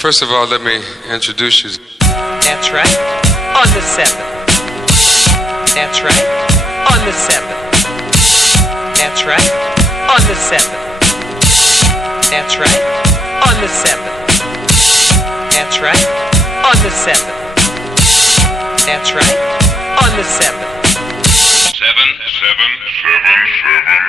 First of all, let me introduce you. That's right, on the 7. That's right, on the 7. That's right, on the 7. That's right, on the 7. That's right, on the 7. That's right, on the 7. 7, 7, 7, 7.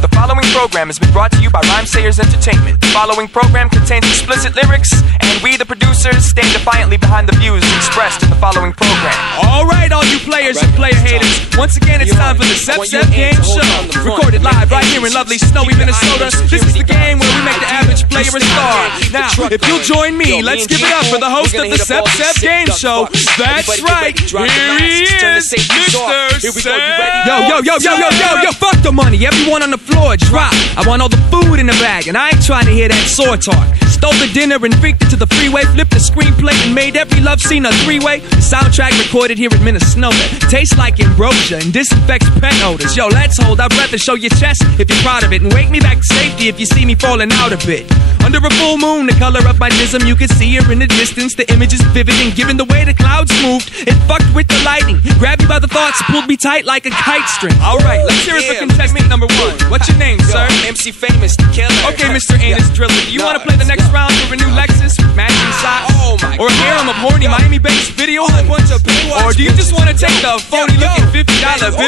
The following program has been brought to you by Rhymesayers Entertainment. The following program contains explicit lyrics, and we, the producers, stand defiantly behind the views expressed in the following program. Alright, all you players and player haters, once again it's time for the Se7en Game Show. Recorded live right here in lovely snowy Minnesota. This is the game where we make the average player a star. Now, if you'll join me, let's give it up for the host of the Se7en Game Show. That's right, here he is, Mr. Sam. Yo, fuck the money, everyone on the floor, drop. I want all the food in the bag, and I ain't trying to hear that sore talk. Stole the dinner and freaked it to the freeway, flipped the screenplay and made every love scene a three-way. The soundtrack recorded here in Minnesota tastes like ambrosia and disinfects pet odors. Yo, let's hold our breath and show your chest if you're proud of it, and wake me back to safety if you see me falling out a bit. Under a full moon, the color of my jism, you can see her in the distance. The image is vivid, and given the way the clouds moved, it fucked with the lighting. Grabbed me by the thoughts, pulled me tight like a kite string. Alright, let's hear it for contestant number 1. What's your name, sir? MC Famous, the killer. Okay, Mr. Anus Driller, do you want to play the next round for a new Lexus with matching socks? Oh my or a harem of horny Miami-based video? Or do you just want to take the phony-looking $50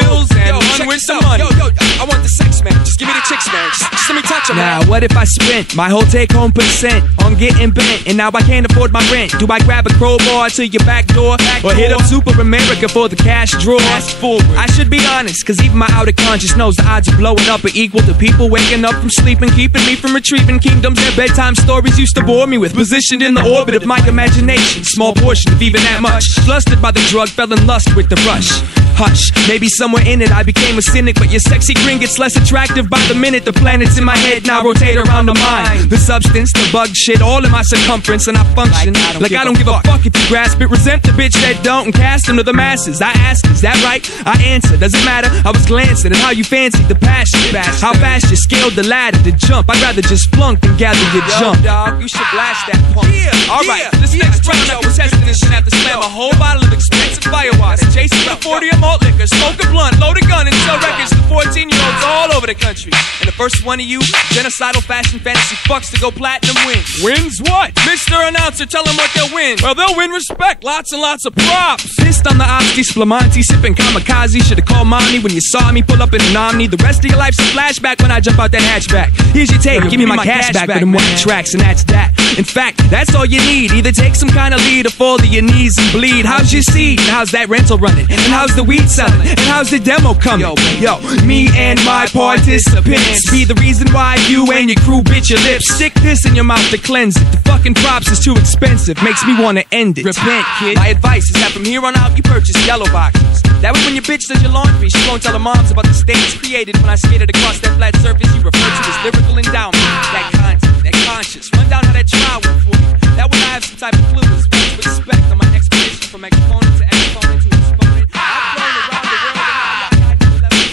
bills and run with some money? I want the sex, man. Just give me the chicks, man. Just let me touch them. Now, what if I spent my whole take-home percent on getting bent, and now I can't afford my rent? Do I grab a crowbar to your back door, or hit up Super America for the cash drawer? I should be honest, cause even my outer conscience knows the odds of blowing up are equal to people waking up from sleep and keeping me from retrieving kingdoms their bedtime stories used to bore me with. Positioned in the orbit of my imagination, small portion of even that much. Flustered by the drug, fell in lust with the rush. Hush, maybe somewhere in it I became a cynic, but your sexy grin gets less attractive by the minute. The planets in my head now rotate around the mind. The substance, the bug shit, all in my circumference, and I function like I don't give a fuck if you grasp it. Resent the bitch that don't and cast them to the masses. I ask, is that right? I answer, does it matter? I was glancing at how you fancied the passion, how fast you scaled the ladder to jump. I'd rather just flunk than gather your jump. Dog, you should blast that punk. Alright, this next round I'm contesting is gonna have to slam a whole bottle of expensive firewater, chase it with 40 of malt liquor, smoke a blunt, load a gun, and sell records to 14-year-olds all over the country. And the first one of you genocidal fashion fantasy fucks to go platinum wins. Wins what? Mr. Announcer, tell them what they'll win. Well, they'll win respect, lots and lots of props. Pissed on the Oxy, Splamonti, sipping kamikaze. Should've called mommy when you saw me pull up in an Omni. The rest of your life's a flashback when I jump out that hatchback. Here's your tape, give me my cash back for them white tracks, and that's that. In fact, that's all you need. Either take some kind of lead or fall to your knees and bleed. How's your seed? And how's that rental running? And how's the weed selling? And how's the demo coming? Yo, me and my participants be the reason why you and your crew bit your lips. Stick this in your mouth to cleanse it. The fucking props is too expensive, makes me wanna end it. Repent, kid. My advice is that from here on out you purchase yellow boxes. That way when your bitch does your laundry, she won't tell her moms about the stains created when I skated across that flat surface you refer to as lyrical endowment. That content, that conscious. Run down how that trial went for you. That way I have some type of clue as well as respect on my expedition from exponent to exponent to exponent. I've flown around the world and I got to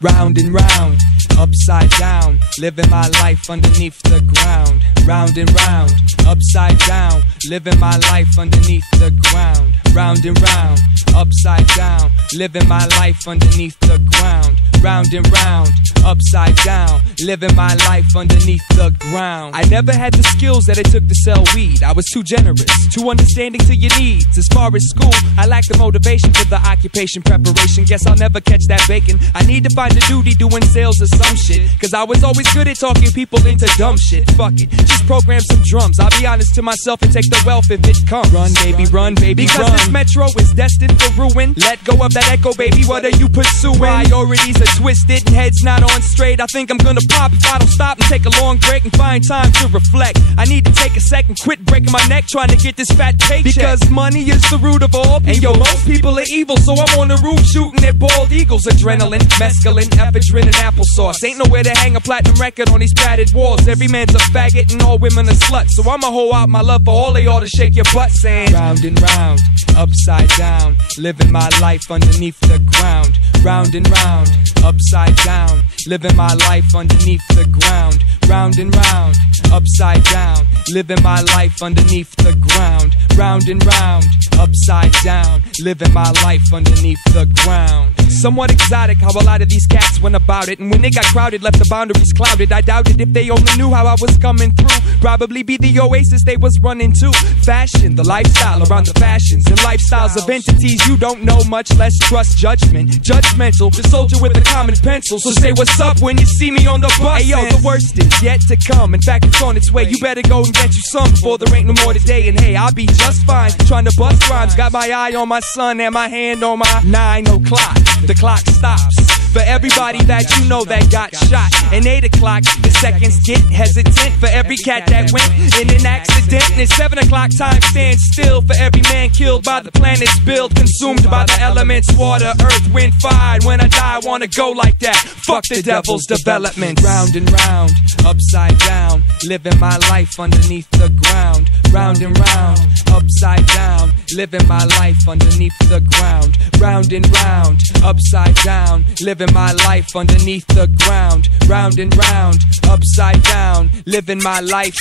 round and round, upside down, living my life underneath the ground. Round and round, upside down, living my life underneath the ground. Round and round, upside down, living my life underneath the ground. round and round, upside down, living my life underneath the ground. I never had the skills that it took to sell weed. I was too generous, too understanding to your needs. As far as school, I lacked the motivation for the occupation preparation. Guess I'll never catch that bacon. I need to find a duty doing sales or some shit, cause I was always good at talking people into dumb shit. Fuck it, just program some drums. I'll be honest to myself and take the wealth if it comes. Run baby, because run. This metro is destined for ruin. Let go of that echo, baby, what are you pursuing? Priorities are twisted and heads not on straight. I think I'm gonna pop if I don't stop and take a long break and find time to reflect. I need to take a second, quit breaking my neck trying to get this fat paycheck. Because money is the root of all people. And yo, most people are evil, so I'm on the roof shooting at bald eagles. Adrenaline, mescaline, ephedrine, and applesauce. Ain't nowhere to hang a platinum record on these padded walls. Every man's a faggot and all women are sluts. So I'ma hold out my love for all of y'all to shake your butts and round and round, upside down, living my life underneath the ground. Round and round, upside down, living my life underneath the ground. Round and round, upside down, living my life underneath the ground. Round and round, upside down, living my life underneath the ground. Somewhat exotic how a lot of these cats went about it, and when they got crowded, left the boundaries clouded. I doubted if they only knew how I was coming through, probably be the oasis they was running to. Fashion, the lifestyle around the fashions and lifestyles of entities you don't know, much less trust judgment. Judgmental, the soldier with a common pencil, so say what's up when you see me on the bus. Hey yo, the worst is yet to come. In fact, it's on its way. You better go and get you some before there ain't no more today. And hey, I'll be just fine trying to bust rhymes. Got my eye on my son and my hand on my 9 o'clock. The clock stops for everybody that you know that got shot. And 8 o'clock, the seconds get hesitant for every cat that went in an accident. And it's 7 o'clock, time stands still for every man killed by the planet's build, consumed by the elements, water, earth, wind, fire. When I die, I wanna go like that. Fuck the devil's development. Round and round, upside down, living my life underneath the ground. Round and round, upside down, living my life underneath the ground. Round and round, upside down, living my life underneath the ground. Round and round, upside down, living my life.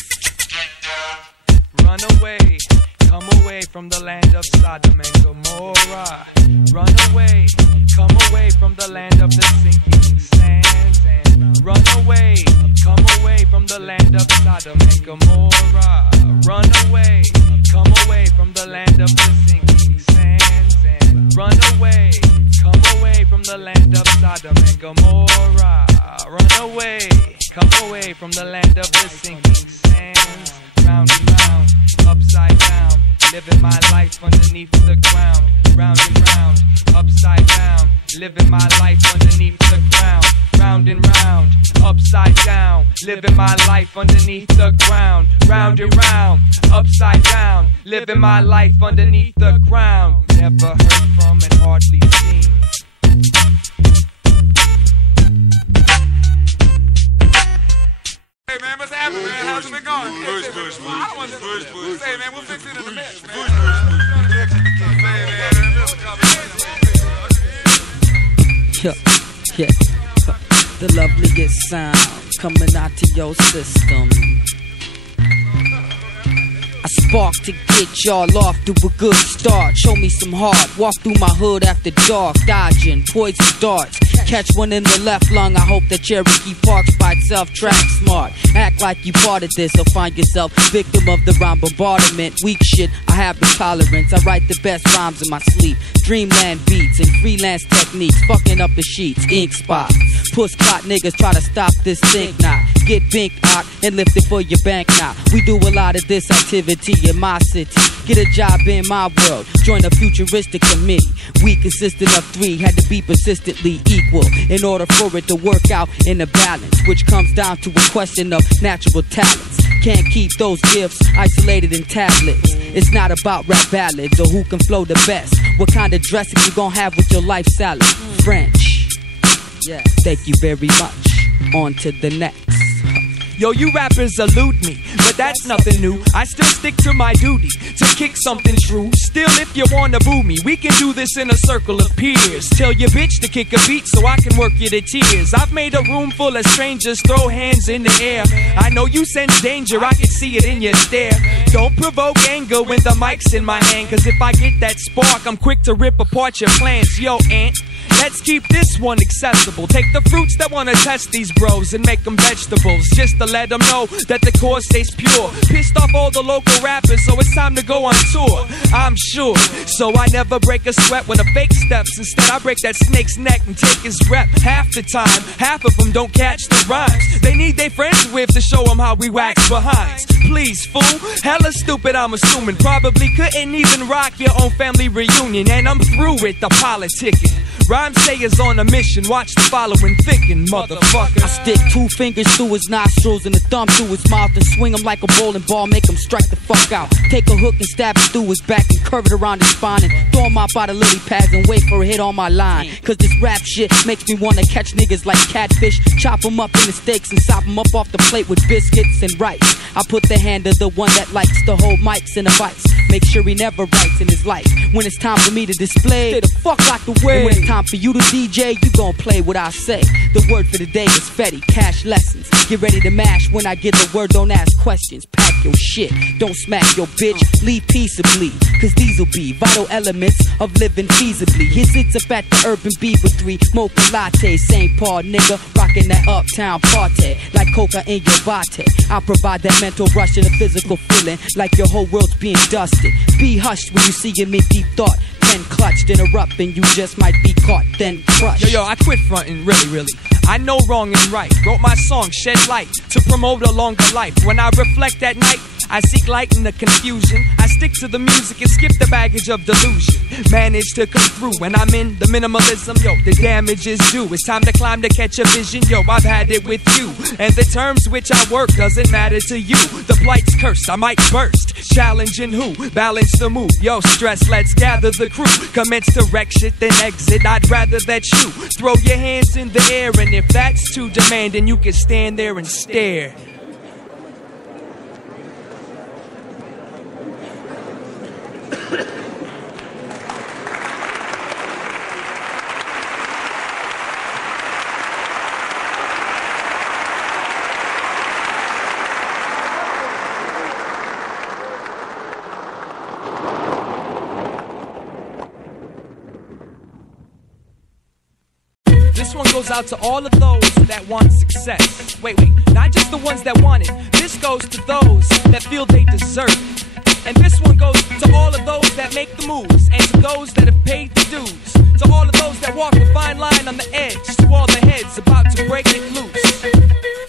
Run away, come away from the land of Sodom and Gomorrah. Run away, come away from the land of the sinking sands. And run away, come away from the land of Sodom and Gomorrah. Run away, come away from the land of the sinking sands. And run away, come away from the land of Sodom and Gomorrah. Run away, come away from the land of the sinking sands. Round and round, upside down, living my life underneath the ground. Round and round, upside down, living my life underneath the ground. Round and round, upside down, living my life underneath the ground. Round and round, upside down, living my life underneath the ground. Never heard from and hardly seen. Hey man, what's happening, man? How's it been going? Bush. I don't want to bush. Hey man, we'll fix it in a minute, man. Yeah. The loveliest sound coming out to your system. I spark to get y'all off to a good start. Show me some heart. Walk through my hood after dark, dodging poison darts. Catch one in the left lung. I hope that Cherokee parks by itself. Track smart. Act like you part of this, or find yourself victim of the rhyme bombardment. Weak shit, I have the tolerance. I write the best rhymes in my sleep. Dreamland beats and freelance techniques. Fucking up the sheets, ink spots. Puss clot niggas try to stop this thing now. Get bink out and lift it for your bank now. We do a lot of this activity in my city. Get a job in my world. Join a futuristic committee. We consisted of 3, had to be persistently equal in order for it to work out in a balance, which comes down to a question of natural talents. Can't keep those gifts isolated in tablets. It's not about rap ballads or who can flow the best. What kind of dressing you gon' have with your life salad? French. Yeah. Thank you very much. On to the next. Yo, you rappers elude me, but that's nothing new. I still stick to my duty, to kick something true. Still, if you wanna boo me, we can do this in a circle of peers. Tell your bitch to kick a beat so I can work you to tears. I've made a room full of strangers throw hands in the air. I know you sense danger, I can see it in your stare. Don't provoke anger when the mic's in my hand, cause if I get that spark, I'm quick to rip apart your plans. Yo, Aunt, Let's keep this one accessible. Take the fruits that wanna test these bros and make them vegetables, just to let them know that the core stays pure. Pissed off all the local rappers, so it's time to go on tour, I'm sure. So I never break a sweat when a fake steps. Instead I break that snake's neck and take his rep. Half the time, half of them don't catch the rhymes. They need their friends with to show them how we wax behinds. Please, fool, hella stupid I'm assuming. Probably couldn't even rock your own family reunion. And I'm through with the politicking. Rhyme sayers on a mission, watch the following thinking, motherfucker. I stick 2 fingers through his nostrils and a thumb through his mouth and swing him like a bowling ball, make him strike the fuck out. Take a hook and stab it through his back and curve it around his spine and throw him out by the lily pads and wait for a hit on my line. Cause this rap shit makes me wanna catch niggas like catfish, chop them up into steaks and sop them up off the plate with biscuits and rice. I put the hand of the one that likes to hold mics in a vice, make sure he never writes in his life. When it's time for me to display, stay the fuck out the way. And when it's time for you to DJ, you gon' play what I say. The word for the day is Fetty, cash lessons. Get ready to mash when I get the word, don't ask questions. Pack your shit, don't smack your bitch, leave peaceably. Cause these'll be vital elements of living feasibly. His it's up at the Urban Bee with 3 mocha lattes. St. Paul nigga, rockin' that uptown party like coca in your latte. I provide that mental rush and a physical feeling like your whole world's being dusted. Be hushed when you see him in deep thought. Then clutched, interrupt, and you just might be caught, then crushed. Yo, I quit frontin', really. I know wrong and right. Wrote my song, Shed Light, to promote a longer life. When I reflect at night, I seek light in the confusion. I stick to the music and skip the baggage of delusion. Manage to come through when I'm in the minimalism. Yo, the damage is due. It's time to climb to catch a vision. Yo, I've had it with you. And the terms which I work doesn't matter to you. The plight's cursed, I might burst. Challenging who? Balance the move. Yo, stress, let's gather the crew. Commence to wreck shit, then exit. I'd rather that you throw your hands in the air. And if that's too demanding, you can stand there and stare. This one goes out to all of those that want success. Wait, not just the ones that want it. This goes to those that feel they deserve it. And this one goes to all of those that make the moves, and to those that have paid the dues, to all of those that walk the fine line on the edge, to all the heads about to break it loose.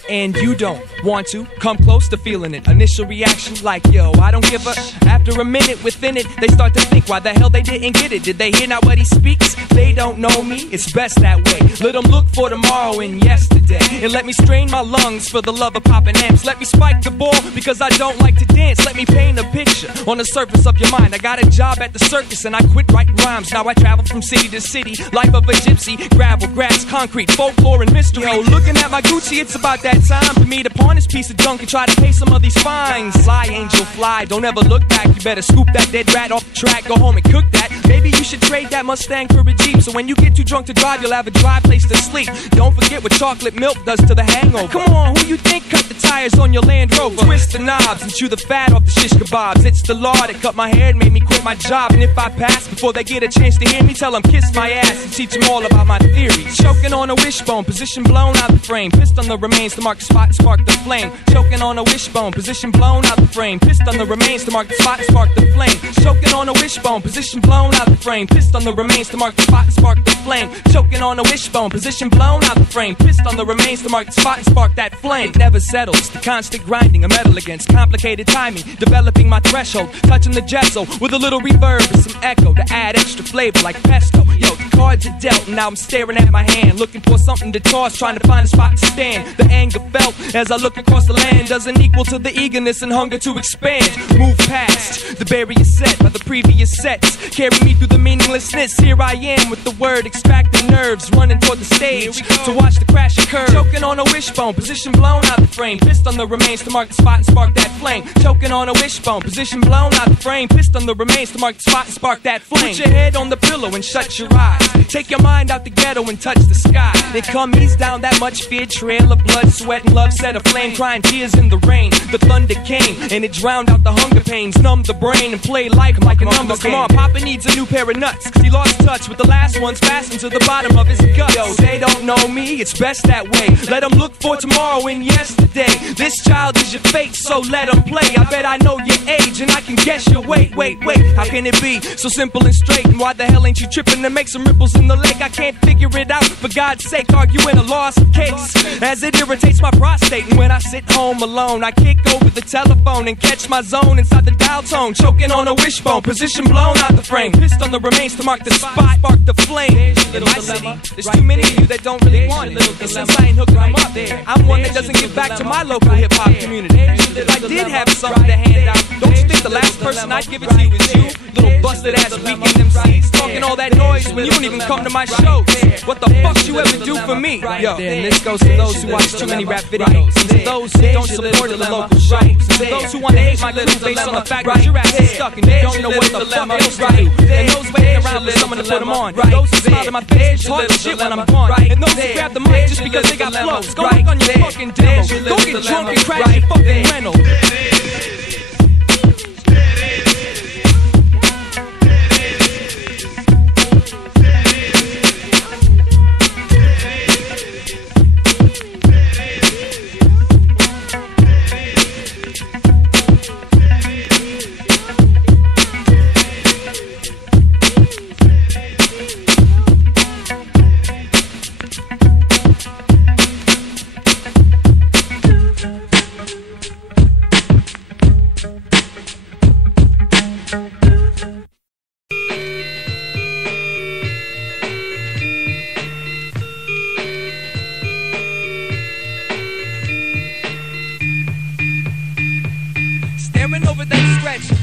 And you don't want to come close to feeling it. Initial reaction like, yo, I don't give a. After a minute within it, they start to think why the hell they didn't get it. Did they hear not what he speaks? They don't know me, it's best that way. Let them look for tomorrow and yesterday, and let me strain my lungs for the love of popping amps. Let me spike the ball because I don't like to dance. Let me paint a picture on the surface of your mind. I got a job at the circus and I quit writing rhymes. Now I travel from city to city, life of a gypsy. Gravel, grass, concrete, folklore and mystery. Yo, looking at my Gucci, it's about that time for me to pawn this piece of junk and try to pay some of these fines. Fly, angel, fly, don't ever look back. You better scoop that dead rat off the track, go home and cook that. Maybe you should trade that Mustang for a Jeep, so when you get too drunk to drive, you'll have a dry place to sleep. Don't forget what chocolate milk does to the hangover. Come on, who you think cut the tires on your Land Rover? Twist the knobs and chew the fat off the shish kebabs. It's the law that cut my hair and made me quit my job. And if I pass before they get a chance to hear me, tell them kiss my ass and teach them all about my theories. Choking on a wishbone, position blown out the frame. Pissed on the remains to mark the spot and spark the flame. Choking on a wishbone, position blown out the frame. Pissed on the remains to mark the spot and spark the flame. Choking on a wishbone, position blown out the frame. Pissed on the remains to mark the spot and spark the flame. Choking on a wishbone, position blown out the frame. Pissed on the remains to mark the spot and spark that flame. It never settles, the constant grinding, a metal against complicated timing. Developing my threshold, touching the gesso with a little reverb and some echo to add extra flavor like pesto. Yo, the cards are dealt and now I'm staring at my hand, looking for something to toss, trying to find a spot to stand. The anger felt as I look across the land doesn't equal to the eagerness and hunger to expand. Move past the barrier set by the previous sets. Carry me through the meaninglessness. Here I am with the word extracting nerves, running toward the stage to watch the crash occur. Choking on a wishbone, position blown out the frame. Pissed on the remains to mark the spot and spark that flame. Choking on a wishbone, position blown out the frame. Pissed on the remains to mark the spot and spark that flame. Put your head on the pillow and shut your eyes. Take your mind out the ghetto and touch the sky. Then come ease down that much fear, trail of blood, sweat sweat and love set aflame, crying tears in the rain. The thunder came and it drowned out the hunger pains, numbed the brain and played life like a numbers game. Come on, Papa needs a new pair of nuts, cause he lost touch with the last ones fastened to the bottom of his gut. Yo, they don't know me, it's best that way. Let them look for tomorrow and yesterday. This child is your fate, so let them play. I bet I know your age and I can guess your weight. Wait, how can it be so simple and straight? And why the hell ain't you tripping to make some ripples in the lake? I can't figure it out, for God's sake, arguing a lost case, as it irritates my prostate. And when I sit home alone, I kick over the telephone and catch my zone inside the dial tone, choking on a wishbone, position blown out the frame, pissed on the remains to mark the spot, spark the flame. In my city, there's too many of you that don't really want it, and since I ain't hooking them up, I'm one that doesn't give back to my local hip-hop community. If I did have something to hand out, don't you think the last person I'd give it to is you? Little busted ass weekend MCs talking all that noise when you don't even come to my shows. What the fuck you ever do for me? Yo, and this goes to those who watch too many rap videos, and to those who don't support the local shows, and to those who want to hate my crew based on the fact that your ass is stuck and you don't know what the fuck else to do, and those waiting around for someone to put them on, those who smile in my face talk shit when I'm gone, and those who grab the mic just because they got flows. Go work on your fucking demo, go get drunk and crash your fucking rental.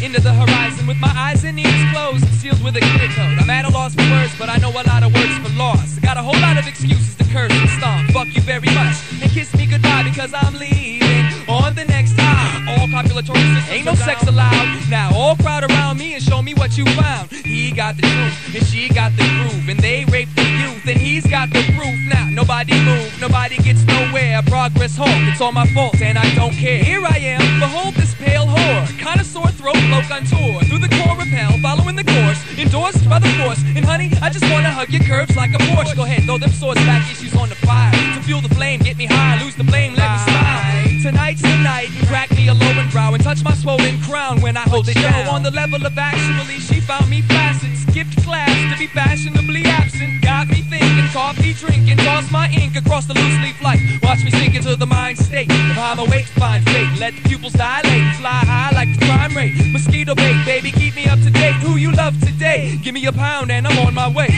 Into the horizon with my eyes and ears closed, sealed with a clear code. I'm at a loss for words, but I know a lot of words for loss. I got a whole lot of excuses to curse and stomp. Fuck you very much and kiss me goodbye, because I'm leaving on the next time. All copulatory systems, ain't no sex allowed. Now all crowd around me and show me what you found. He got the truth and she got the groove, and they raped the youth and he's got the proof. Now nobody move, nobody gets nowhere. Progress halt, it's all my fault and I don't care. Here I am, behold this pale whore, kinda sore throat bloke on tour, through the core of hell, following the course, endorsed by the force. And honey, I just wanna hug your curves like a Porsche. Go ahead, throw them swords back, issues on the fire, to fuel the flame, get me high, lose the blame, let me smile. Tonight's the night, crack me a low and brow, and touch my swollen crown when I hold it down. On the level of actually, she found me flaccid, skipped class to be fashionably absent, got me thinking, coffee drinking, toss my ink across the loose leaf light, watch me sink into the mind state. If I'm awake, find fate, let the pupils dilate, fly high like the crime rate, mosquito bait, baby, keep me up to date. Who you love today? Give me a pound and I'm on my way.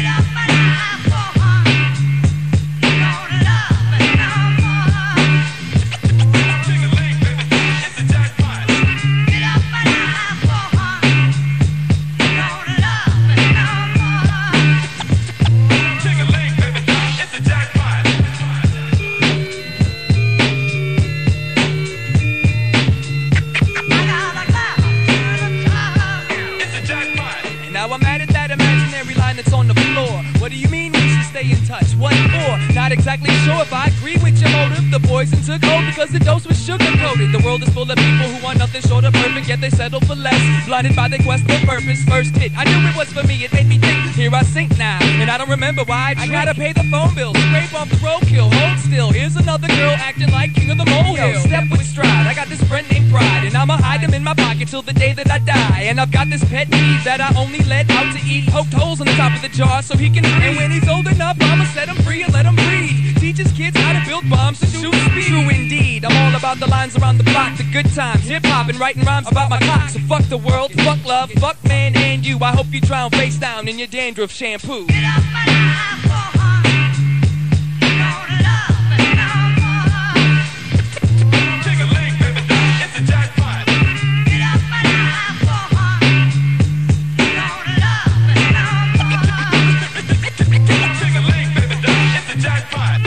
Exactly sure if I agree with your motive. The poison took hold because the dose was sugar-coated. The world is full of people who want nothing short of perfect, yet they settle for less, blinded by their quest for purpose. First hit, I knew it was for me, it made me think. Here I sink now, and I don't remember why I gotta pay the phone bill, scrape off the roadkill, hold still. Here's another girl acting like king of the molehill. Step with stride, I got this friend named Pride, and I'ma hide him in my pocket till the day that I die. And I've got this pet peeve that I only let out to eat, poked holes in the top of the jar so he can breathe. And when he's old enough, I'ma set him free and let him breathe. Teaches kids how to build bombs to shoot speed. True indeed, I'm all about the lines around the block, the good times, hip-hop and writing rhymes about my cock. So fuck the world, fuck love, fuck man and you. I hope you drown face down in your dandruff shampoo. Get up and out for her. You don't love me no more. Take a link, baby, it's a jackpot. Get up and out for her. You don't love me no more. Take a link, baby, it's a jackpot.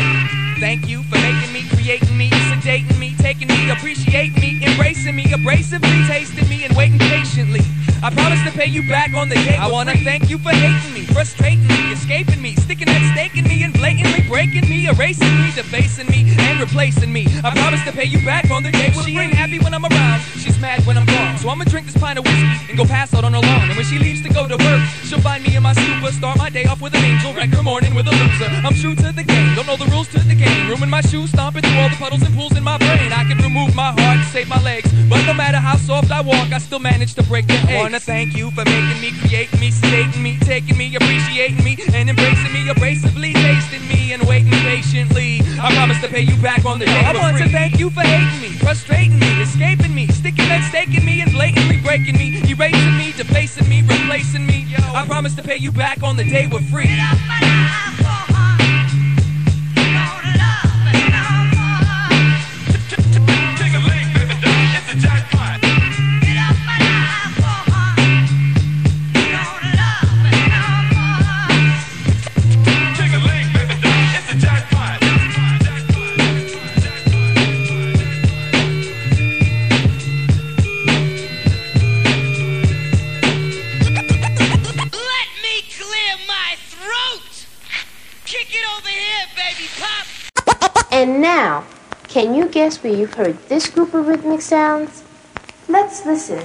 Thank you for making me, creating me, sedating me, taking me, appreciate me, embracing me, abrasively tasting me, and waiting patiently. I promise to pay you back on the day. I wanna thank you for hating me, frustrating me, escaping me, sticking that stake in me and blatantly breaking me, erasing me, defacing me, and replacing me. I promise to pay you back on the day. She ain't happy when I'm around, she's mad when I'm gone. So I'ma drink this pint of whiskey and go pass out on her lawn. And when she leaves to go to work, she'll find me in my super, start my day off with an angel, wreck her morning with a loser. I'm true to the game, don't know the rules to the game. Room in my shoes, stomping through all the puddles and pools in my brain. I can remove my heart to save my legs, but no matter how soft I walk, I still manage to break the eggs. I wanna thank you for making me, creating me, sedating me, taking me, appreciating me, and embracing me, abrasively tasting me, and waiting patiently. I promise to pay you back on the day. I want to thank you for hating me, frustrating me, escaping me, sticking that stake in me, and blatantly breaking me, erasing me, defacing me, replacing me. I promise to pay you back on the day we're free. And now, can you guess where you've heard this group of rhythmic sounds? Let's listen.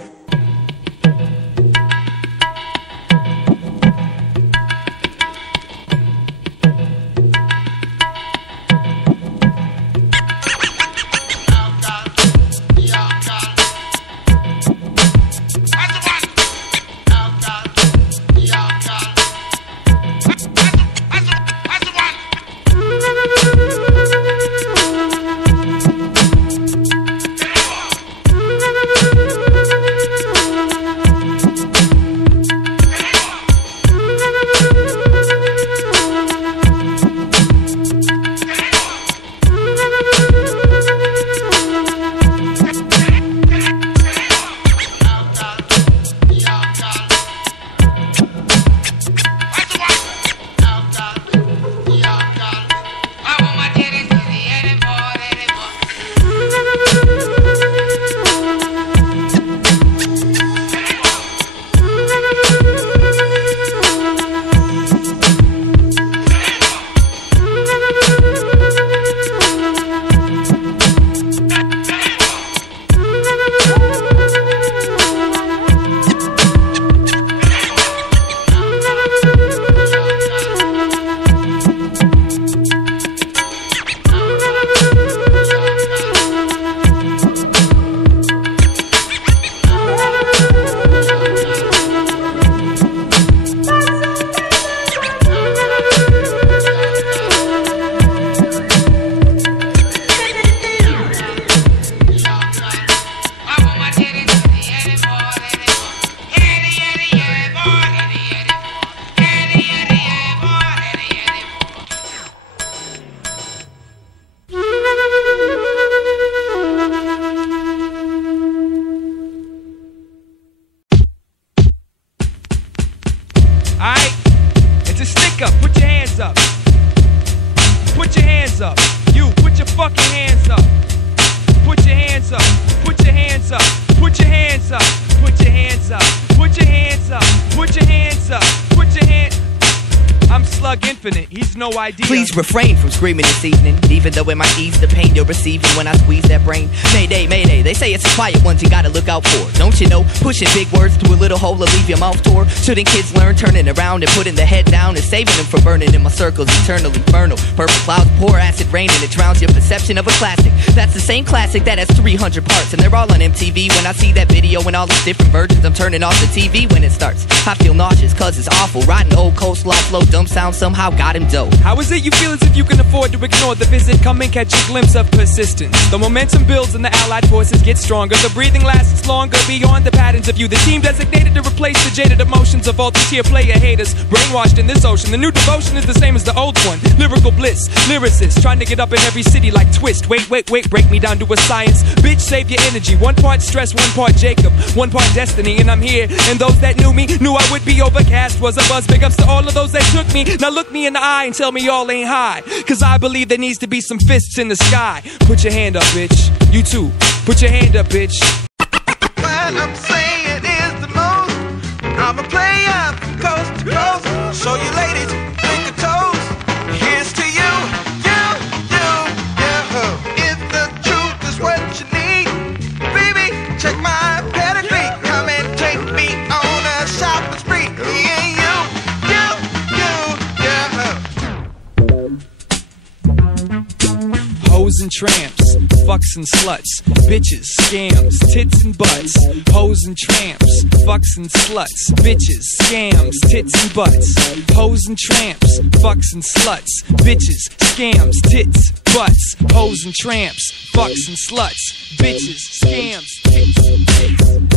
Alright? It's a stick up. Put your hands up. Put your hands up. You, put your fucking hands up. Put your hands up. Put your hands up. Put your hands up. Put your hands up. Put your hands up. Put your hands up. Put your hands. I'm Slug Infinite, he's no idea. Please refrain from screaming this evening, even though it might ease the pain you're receiving when I squeeze that brain. Mayday, mayday, they say it's the quiet ones you gotta look out for. Don't you know, pushing big words through a little hole will leave your mouth tore. Shouldn't kids learn turning around and putting the head down and saving them from burning in my circles eternally infernal. Purple clouds pour acid rain and it drowns your perception of a classic. That's the same classic that has 300 parts and they're all on MTV. When I see that video and all its different versions, I'm turning off the TV when it starts. I feel nauseous cause it's awful. Rotten old coleslaw flow, dumb sound somehow got him dope. How is it you feel as if you can afford to ignore the visit? Come and catch a glimpse of persistence. The momentum builds and the allied forces get stronger. The breathing lasts longer beyond the patterns of you. The team designated to replace the jaded emotions of all these here player haters. Brainwashed in this ocean. The new devotion is the same as the old one. Lyrical bliss, lyricists trying to get up in every city like Twist. Wait, break me down to a science. Bitch, save your energy. One part stress, one part Jacob, one part destiny. And I'm here, and those that knew me knew I would be overcast. Was a buzz. Big ups to all of those that took me. Now look me in the eye and tell me y'all ain't high. Cause I believe there needs to be some fists in the sky. Put your hand up, bitch. You too. Put your hand up, bitch. What I'm saying is the most I'm a player from coast to coast. So you ladies, take your toes. Here's to you, you. If the truth is what you need, baby, check my pedigree. Come and take me on a shopping spree. Yeah, you. Hoes and tramps, fucks and sluts, bitches, scams, tits and butts. Hoes and tramps, fucks and sluts, bitches, scams, tits and butts. Hoes and tramps, fucks and sluts, bitches, scams, tits, butts. Hoes and tramps, fucks and sluts, bitches, scams, tits.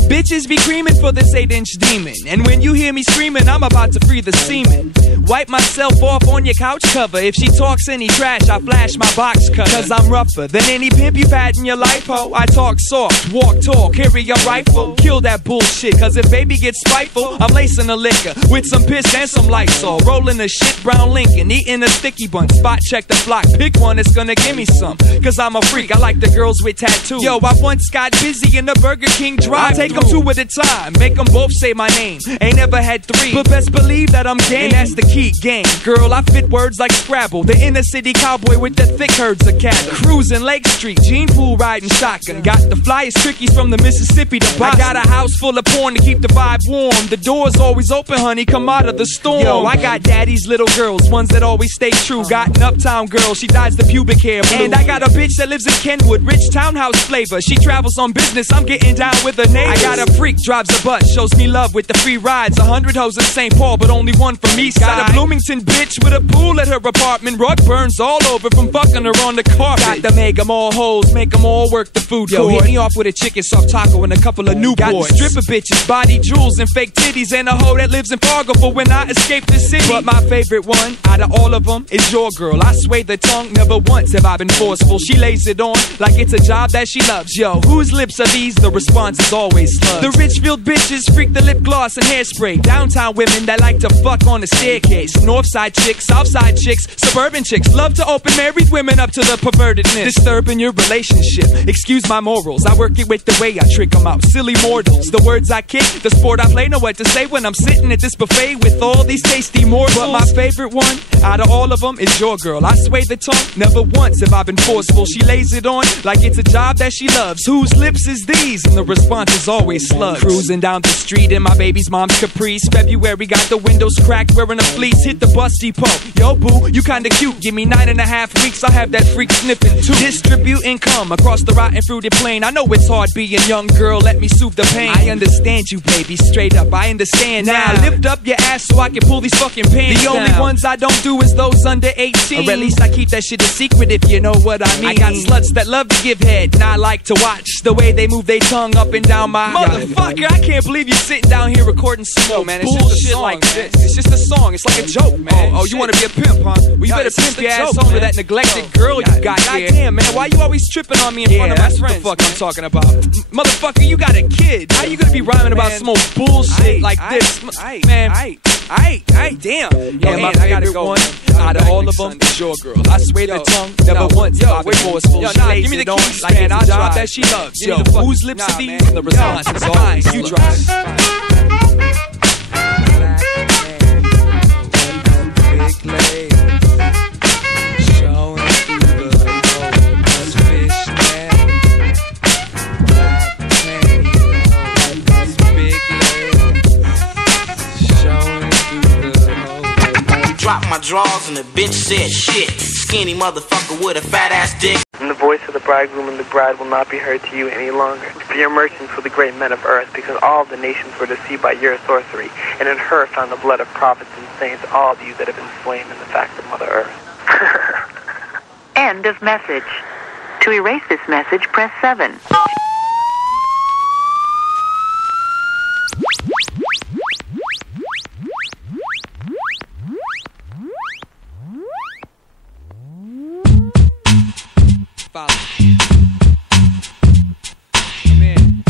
Bitches be creaming for this 8-inch demon, and when you hear me screaming, I'm about to free the semen. Wipe myself off on your couch cover. If she talks any trash, I flash my box cutter. Cause I'm rougher than any pimp you've had in your life, ho. I talk soft, walk tall, carry a rifle. Kill that bullshit, cause if baby gets spiteful, I'm lacing a liquor with some piss and some Lysol. Rolling a shit brown Lincoln, eating a sticky bun. Spot check the block, pick one that's gonna give me some. Cause I'm a freak, I like the girls with tattoos. Yo, I once got busy in the Burger King drive. I take them 2 at a time, make them both say my name. Ain't never had 3, but best believe that I'm game. And that's the key, game. Girl, I fit words like Scrabble. The inner city cowboy with the thick herds of cattle. Cruising Lake Street, gene pool riding shotgun. Got the flyest trickies from the Mississippi to Boston. I got a house full of porn to keep the vibe warm. The door's always open, honey, come out of the storm. Yo, I got daddy's little girls, ones that always stay true. Got an uptown girl, she dyes the pubic hair blue. And I got a bitch that lives in Kenwood, rich townhouse flavor. She travels on business, I'm getting down with her neighbors. I got a freak, drives a bus, shows me love with the free rides. 100 hoes in St. Paul, but only one from East Side. Got a Bloomington bitch with a pool at her apartment. Rug burns all over from fucking her on the carpet. Got to make them all hoes, make them all work the food court. Yo, hit me off with a chicken soft taco and a couple of Newports. Got the stripper bitches, body jewels and fake titties, and a hoe that lives in Fargo for when I escape the city. But my favorite one, out of all of them, is your girl. I sway the tongue, never once have I been forceful. She lays it on like it's a job that she loves. Yo, whose lips are these? The response is always slugs. The Richfield bitches freak the lip gloss and hairspray. Downtown women that like to fuck on the staircase. Northside chicks, Southside chicks, suburban chicks love to open married women up to the pervertedness. Disturbing your relationship, excuse my morals. I work it with the way I trick them out. Silly mortals, the words I kick, the sport I play. Know what to say when I'm sitting at this buffet with all these tasty morsels. But my favorite one, out of all of them, is your girl. I sway the tongue, never once have I been forceful. She lays it on like it's a job that she loves. Whose lips is these? And the response is always slugs. Cruising down the street in my baby's mom's Caprice. February, got the windows cracked, wearing a fleece. Hit the bus depot. Yo, boo, you kinda cute. Give me 9.5 weeks, I'll have that freak sniffing too. Distribute income across the rotten fruited plain. I know it's hard being young, girl, let me soothe the pain. I understand you, baby, straight up, I understand now. Lift up your ass so I can pull these fucking pants down. The only ones I don't do is those under 18. Or at least I keep that shit a secret if you know what I mean. I got sluts that love to give head, and I like to watch the way they move their tongue up and down my motherfucker, I can't believe you're sitting down here recording some man, bullshit like this. It's just a song, it's like a joke, man. Oh, you wanna be a pimp, huh? Well, you better pimp your ass over that neglected girl you got here. Goddamn, man, why you always tripping on me in front of my friends? That's what the fuck I'm talking about. Motherfucker, you got a kid. How you gonna be rhyming about some old bullshit like this? Man, damn. Yeah, my favorite one out of all of them is your girl. I swear the tongue, never once have I been forceful. She lays it on like it's a job that she loves. Yo, whose lips are these? And the response is always you drive. Big leg, showing through the holes, fishnet, black pantyhose, big leg, showing through the holes. Dropped my drawers and the bitch said shit. Skinny motherfucker with a fat ass dick. And the voice of the bridegroom and the bride will not be heard to you any longer. For your merchants were the great men of earth, because all of the nations were deceived by your sorcery, and in her found the blood of prophets and saints, all of you that have been slain in the fact of Mother Earth. End of message. To erase this message, press 7. Follow. Come in.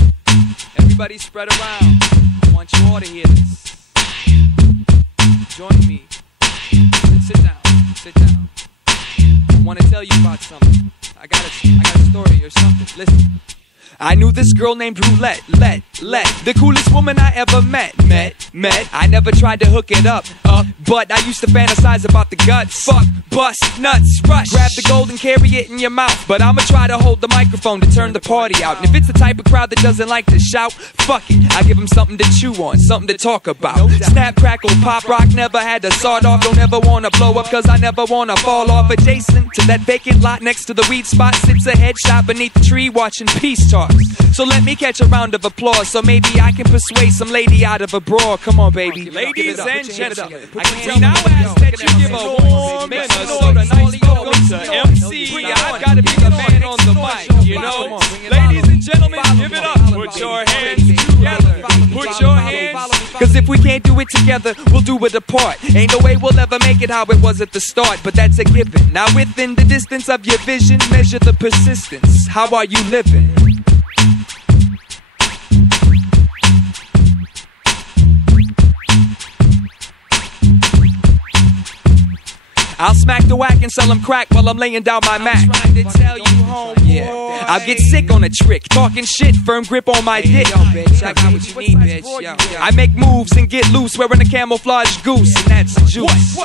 Everybody spread around. I want you all to hear this. Join me. Sit down. Sit down. I want to tell you about something. I got a story or something. Listen. I knew this girl named Roulette, the coolest woman I ever met. I never tried to hook it up, but I used to fantasize about the guts. Fuck, bust, nuts, rush. Grab the gold and carry it in your mouth. But I'ma try to hold the microphone to turn the party out. And if it's the type of crowd that doesn't like to shout, fuck it, I give them something to chew on, something to talk about. Snap, crackle, pop, rock, never had to sawed off. Don't ever wanna blow up, cause I never wanna fall off. Adjacent to that vacant lot next to the weed spot sits a headshot beneath the tree watching peace talks. So let me catch a round of applause, so maybe I can persuade some lady out of a brawl. Come on, baby. Ladies and gentlemen, we now ask that you give a warm Minnesota nice welcome to MC. I've got to be the man on the mic, you know. Ladies and gentlemen, give it up. Put your hands together. Put your hands. Cause if we can't do it together, we'll do it apart. Ain't no way we'll ever make it how it was at the start, but that's a given. Now within the distance of your vision, measure the persistence. How are you living? I'll smack the whack and sell them crack while I'm laying down my Mac. Yeah, I'll get sick on a trick, talking shit, firm grip on my dick. I got what you need, bitch. I make moves and get loose, wearing a camouflage goose, and that's the juice.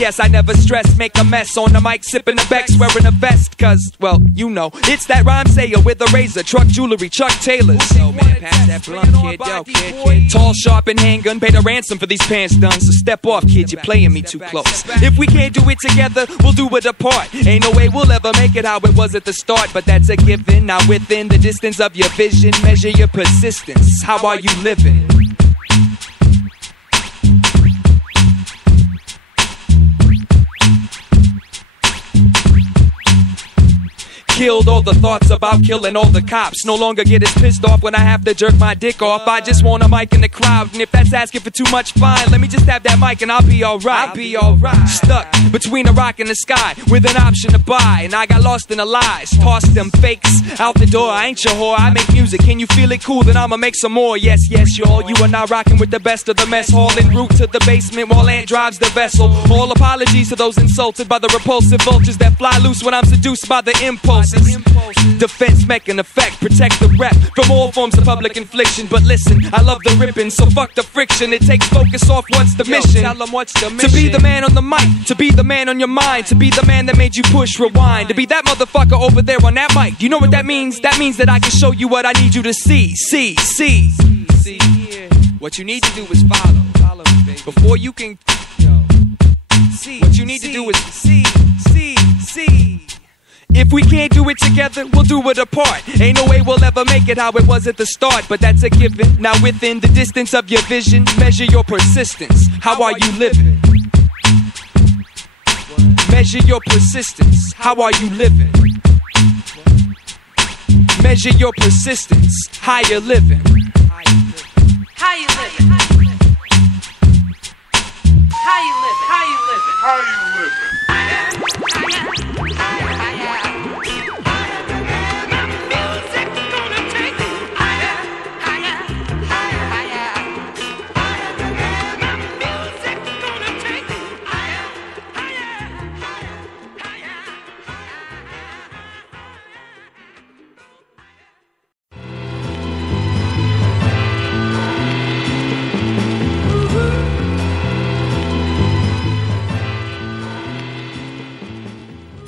Yes, I never stress, make a mess on the mic, sipping the Bex, wearing a vest, cause, well, you know, it's that rhyme sayer with a razor, truck jewelry, Chuck Taylors. Yo, man, pass that blunt, kid, yo, kid. Tall, sharp, and handgun, paid a ransom for these pants done, so step off, kid, you're playing me too close. If we can't do it together, we'll do it apart. Ain't no way we'll ever make it how it was at the start, but that's a given. Now within the distance of your vision, measure your persistence. How are you living? Killed all the thoughts about killing all the cops. No longer get as pissed off when I have to jerk my dick off. I just want a mic in the crowd, and if that's asking for too much, fine. Let me just have that mic and I'll be alright. Stuck between a rock and the sky with an option to buy, and I got lost in the lies. Tossed them fakes out the door. I ain't your whore, I make music. Can you feel it? Cool, then I'ma make some more. Yes, y'all. You are now rocking with the best of the mess hall en route to the basement while Ant drives the vessel. All apologies to those insulted by the repulsive vultures that fly loose when I'm seduced by the impulse. Defense mech in effect, protect the rep from all forms of public infliction. But listen, I love the ripping, so fuck the friction. It takes focus off what's the mission. Tell them what's the mission. To be the man on the mic, to be the man on your mind, to be the man that made you push rewind, to be that motherfucker over there on that mic. Do you know what that means? That means that I can show you what I need you to see. What you need to do is follow me, baby. Before you can see, what you need to do is see. If we can't do it together, we'll do it apart. Ain't no way we'll ever make it how it was at the start, but that's a given. Now within the distance of your vision, measure your persistence. How are you living? Measure your persistence. How are you living? Measure your persistence. How you living? How you living? How you living? How you living? How you living?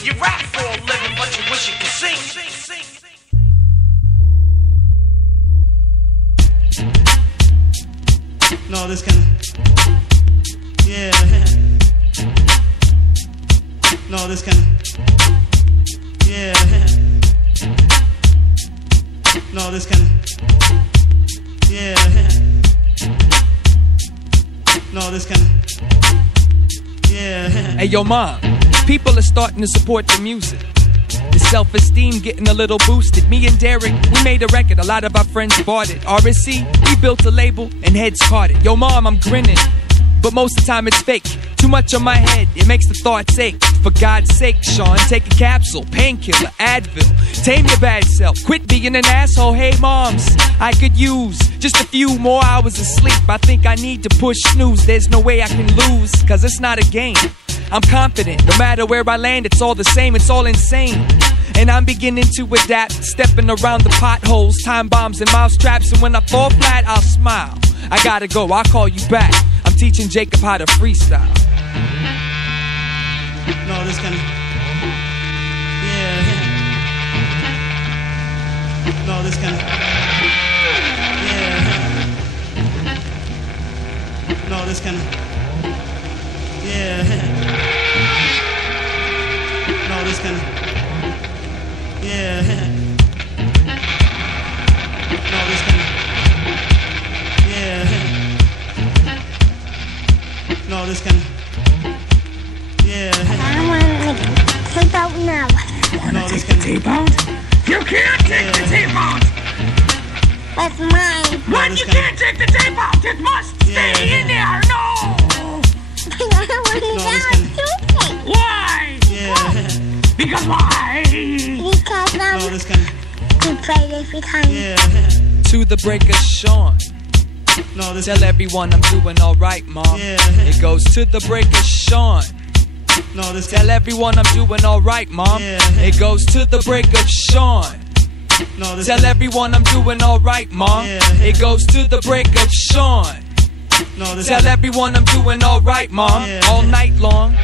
You rap for a living, but you wish you could sing. No, this kind of, yeah. No, this kind of, yeah. No, this kind of, yeah. No, this kind of, yeah. Hey, yo, mom, people are starting to support the music. The self-esteem getting a little boosted. Me and Derek, we made a record. A lot of our friends bought it. RSC, we built a label and heads parted. Yo, mom, I'm grinning, but most of the time it's fake. Too much on my head, it makes the thoughts ache. For God's sake, Sean, take a capsule, painkiller, Advil. Tame your bad self, quit being an asshole. Hey moms, I could use just a few more hours of sleep. I think I need to push snooze. There's no way I can lose, cause it's not a game. I'm confident, no matter where I land, it's all the same, it's all insane. And I'm beginning to adapt, stepping around the potholes, time bombs and mouse traps. And when I fall flat, I'll smile. I gotta go, I'll call you back. I'm teaching Jacob how to freestyle. No, this kind of... Yeah. No, this kind of... Yeah. No, this kind of... Yeah. No, this kind of... Yeah. No, this kind of... Yeah. No, this kind of... Yeah. I want to take out now. No, this kind of... Tape out? You can't take the tape out! That's mine. What? You can't take the tape out! It must stay in there! No! I don't want to die. Why? Yeah. Because why? Because I'm No, this kind of... to play every time. Yeah. To the break of Sean. No, this Tell everyone I'm doing alright, Mom. Yeah. It goes to the break of Sean. No, this Tell everyone I'm doing alright, Mom. Yeah. It goes to the break of Sean. No, this Tell everyone I'm doing alright, Mom. Yeah. It goes to the break of Sean. No, this Tell everyone I'm doing alright, Mom. Yeah. All night long.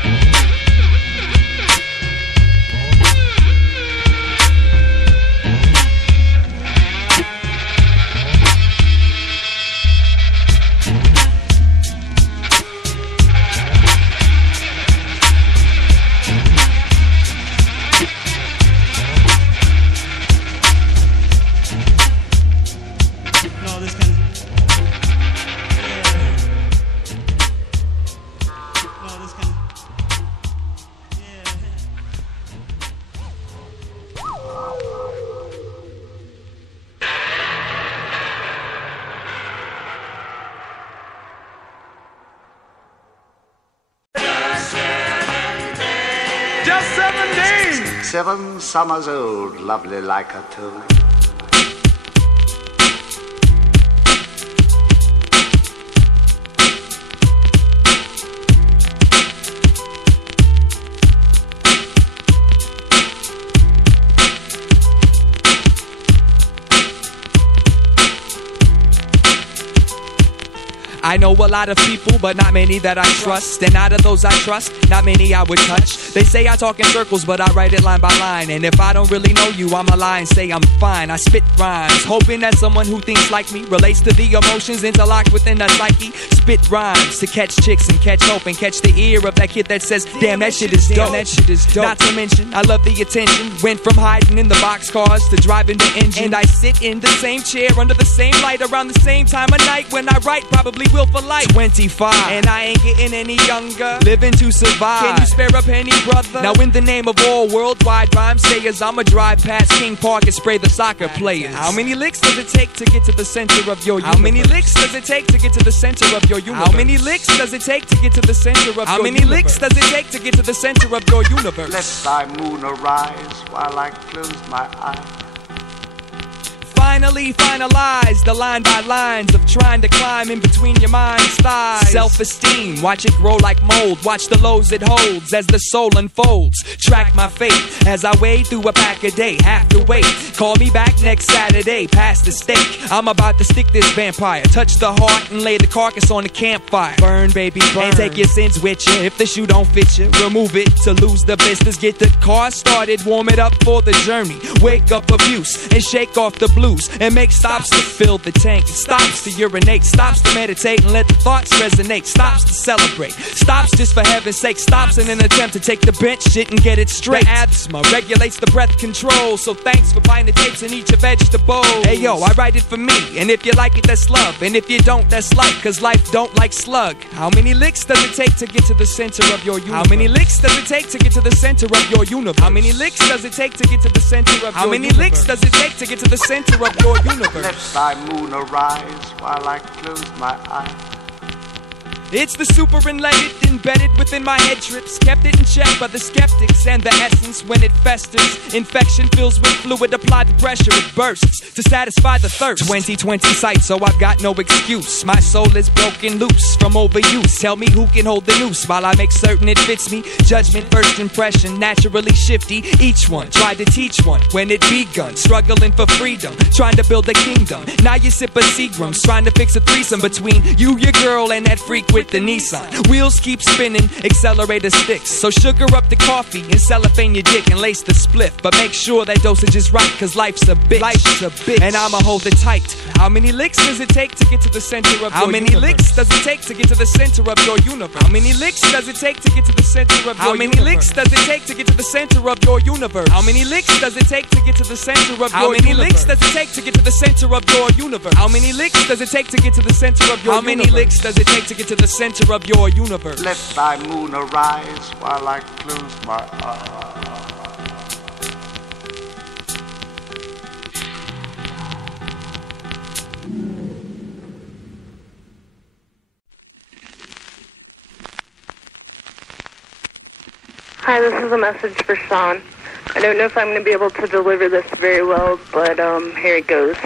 No, this kind of... No, this kind of... Yeah. Just 7 days. 7 summers old, lovely like a toad. I know a lot of people, but not many that I trust. And out of those I trust, not many I would touch. They say I talk in circles, but I write it line by line. And if I don't really know you, I'ma lie and say I'm fine. I spit rhymes, hoping that someone who thinks like me relates to the emotions interlocked within the psyche. Spit rhymes to catch chicks and catch hope and catch the ear of that kid that says, damn, that shit is dope. That shit is dope. Not to mention, I love the attention. Went from hiding in the boxcars to driving the engine. And I sit in the same chair under the same light around the same time of night. When I write, probably will for life. 25, and I ain't getting any younger. Living to survive. Can you spare a penny, brother? Now in the name of all worldwide rhyme sayers, I'ma drive past King Park and spray the soccer players. How many licks does it take to get to the center of your universe? How many licks does it take to get to the center of your universe? How many licks does it take to get to the center of your universe? How many licks does it take to get to the center of your universe? Let thy moon arise while I close my eyes. Finally finalize the line by lines of trying to climb in between your mind's thighs. Self-esteem, watch it grow like mold. Watch the lows it holds as the soul unfolds. Track my fate as I wade through a pack a day. Have to wait, call me back next Saturday. Past the stake, I'm about to stick this vampire. Touch the heart and lay the carcass on the campfire. Burn, baby, burn. And take your sins with you. If the shoe don't fit you, remove it to lose the blisters. Get the car started, warm it up for the journey. Wake up abuse and shake off the blues. And make stops to fill the tank. Stops to urinate. Stops to meditate and let the thoughts resonate. Stops to celebrate. Stops just for heaven's sake. Stops in an attempt to take the bench shit and get it straight. The asthma regulates the breath control. So thanks for buying the tapes and eat your vegetables. Hey yo, I write it for me. And if you like it, that's love. And if you don't, that's life. Cause life don't like slug. How many licks does it take to get to the center of your universe? How many licks does it take to get to the center of your universe? How many licks does it take to get to the center of your universe? How many licks does it take to get to the center of your universe? Let thy moon arise while I close my eyes. It's the super related, embedded within my head trips. Kept it in check by the skeptics and the essence when it festers. Infection fills with fluid, applied to pressure, it bursts to satisfy the thirst. 2020 sight, so I've got no excuse. My soul is broken loose from overuse. Tell me who can hold the noose while I make certain it fits me. Judgment, first impression, naturally shifty. Each one tried to teach one when it begun. Struggling for freedom, trying to build a kingdom. Now you sip a Seagrams, trying to fix a threesome between you, your girl, and that freak with the Nissan. Wheels keep spinning, accelerator sticks. So sugar up the coffee and cellophane your dick and lace the spliff. But make sure that dosage is right, cause life's a bitch. Life's a bitch. And I'ma hold it tight. How many licks does it take to get to the center of your universe? How many licks does it take to get to the center of your universe? How many licks does it take to get to the center of your universe? How many licks does it take to get to the center of your universe? How many licks does it take to get to the center of your universe? How many licks does it take to get to the center of your universe? How many licks does it take to get to the center of your universe? How many licks does it take to get to the center of your universe? Let thy moon arise while I close my eyes. Hi, this is a message for Sean. I don't know if I'm going to be able to deliver this very well, but here it goes.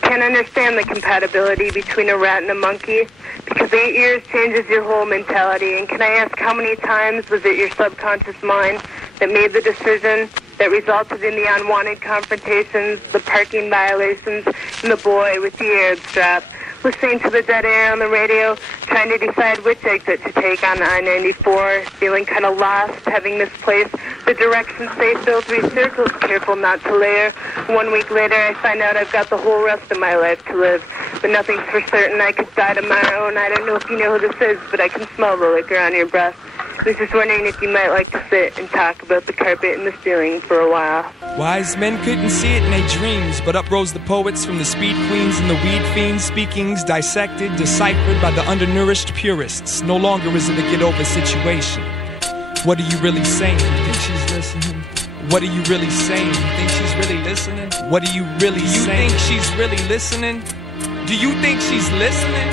Can't understand the compatibility between a rat and a monkey, because 8 years changes your whole mentality. And can I ask, how many times was it your subconscious mind that made the decision that resulted in the unwanted confrontations, the parking violations, and the boy with the Arab strap? Listening to the dead air on the radio, trying to decide which exit to take on I-94, feeling kind of lost, having misplaced the directions they fill 3 circles, careful not to layer. 1 week later, I find out I've got the whole rest of my life to live, but nothing's for certain. I could die tomorrow, and I don't know if you know who this is, but I can smell the liquor on your breath. I was just wondering if you might like to sit and talk about the carpet and the ceiling for a while. Wise men couldn't see it in their dreams, but up rose the poets from the speed queens and the weed fiends, speakings dissected, deciphered by the undernourished purists. No longer is it a get-over situation. What are you really saying? You think she's listening? What are you really saying? You think she's really listening? What are you really saying? You think she's really listening? Do you think she's listening?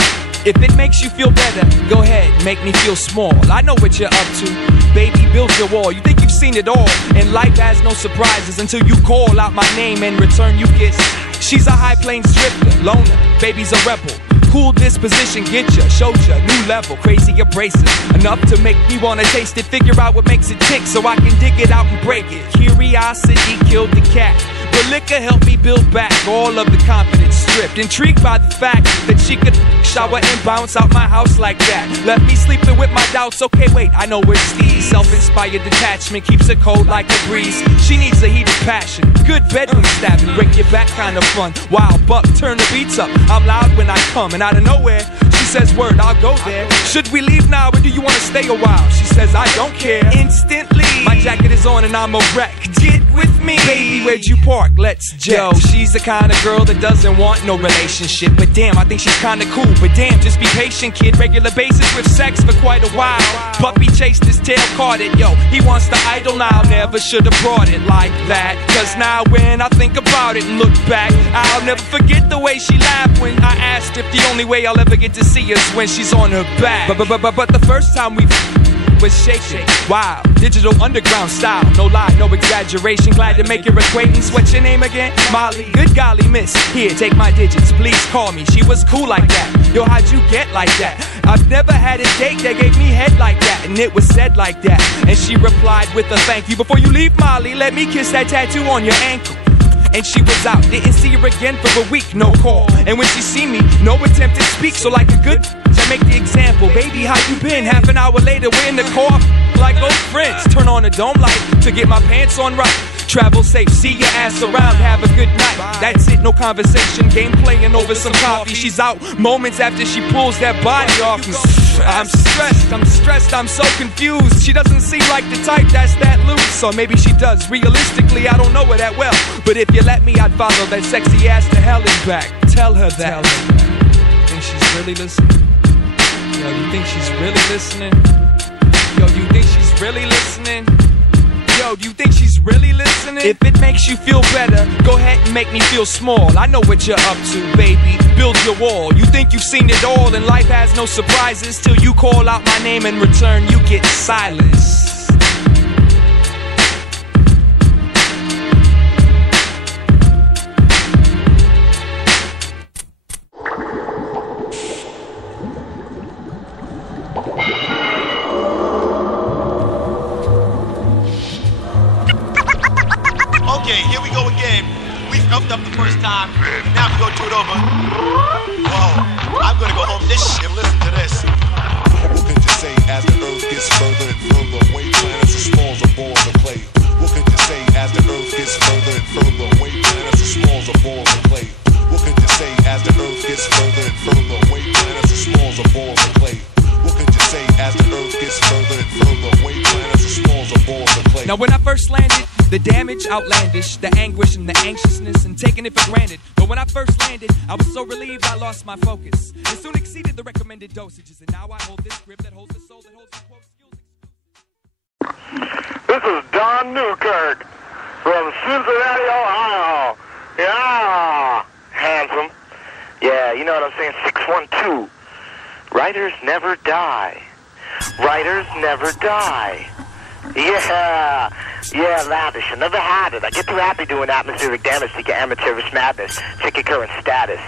If it makes you feel better, go ahead, make me feel small. I know what you're up to. Baby, build your wall. You think you've seen it all, and life has no surprises until you call out my name and return you kiss. She's a high plains drifter, loner, baby's a rebel. Cool disposition, get ya, showed ya, new level, crazy abrasive. Enough to make me wanna taste it, figure out what makes it tick so I can dig it out and break it. Curiosity killed the cat, but liquor helped me build back all of the confidence stripped. Intrigued by the fact that she could shower and bounce out my house like that. Left me sleeping with my doubts, okay wait, I know where Steve. Self-inspired detachment keeps it cold like a breeze. She needs a heated passion, good bedroom stabbing, break your back kind of fun. Wild buck, turn the beats up, I'm loud when I come. And out of nowhere, she says, word, I'll go there. Should we leave now or do you wanna stay a while? She says, I don't care. Instantly, my jacket is on and I'm a wreck. Get with me. Baby, where'd you park? Let's jet. Yo, she's the kind of girl that doesn't want no relationship. But damn, I think she's kinda cool. But damn, just be patient, kid. Regular basis with sex for quite a while. Puppy chased his tail, caught it. Yo, he wants to idle now. Never should've brought it like that. Cause now when I think about it and look back, I'll never forget the way she laughed when I asked if the only way I'll ever get to see is when she's on her back. But the first time we was shaking, wow, digital underground style, no lie, no exaggeration. Glad to make your acquaintance. What's your name again? Molly. Good golly, miss. Here, take my digits, please call me. She was cool like that. Yo, how'd you get like that? I've never had a date that gave me head like that, and it was said like that. And she replied with a thank you. Before you leave, Molly, let me kiss that tattoo on your ankle. And she was out, didn't see her again for a week, no call. And when she see me, no attempt to speak. So like a good I make the example, baby, how you been? Half an hour later, we're in the car like old friends. Turn on the dome light to get my pants on right. Travel safe, see your ass around, have a good night. That's it, no conversation, game playing over some coffee. She's out moments after she pulls that body off me. I'm stressed, I'm so confused. She doesn't seem like the type that's that loose. Or maybe she does, realistically, I don't know her that well. But if you let me, I'd follow that sexy ass to hell and back. Tell her that. Think she's really listening? Yo, you think she's really listening? Yo, you think she's really listening? Yo, do you think she's really listening? If it makes you feel better, go ahead and make me feel small. I know what you're up to, baby. Build your wall. You think you've seen it all, and life has no surprises till you call out my name. In return, you get silence. Okay, here we go again. We scuffed up the first time. Now we go do it over. Whoa, I'm gonna go home this shit and listen to this. What could you say as the earth gets further and further away? Planets and smalls are born to play. What could you say as the earth gets further and further away? Planets and smalls are born to play. What could you say as the earth gets further and further away? Planets and smalls are born to play. What could you say as the earth gets further and further away? Planets and smalls are born to play. Now when I first landed, the damage outlandish, the anguish and the anxiousness and taking it for granted. But when I first landed, I was so relieved I lost my focus. It soon exceeded the recommended dosages, and now I hold this grip that holds the soul, that holds the quote skills. This is Don Newkirk from Cincinnati, Ohio. Yeah, handsome. Yeah, you know what I'm saying? 612. Writers never die. Writers never die. Yeah, lavish. I never had it. I get too happy doing atmospheric damage to your amateurish madness. Check your current status.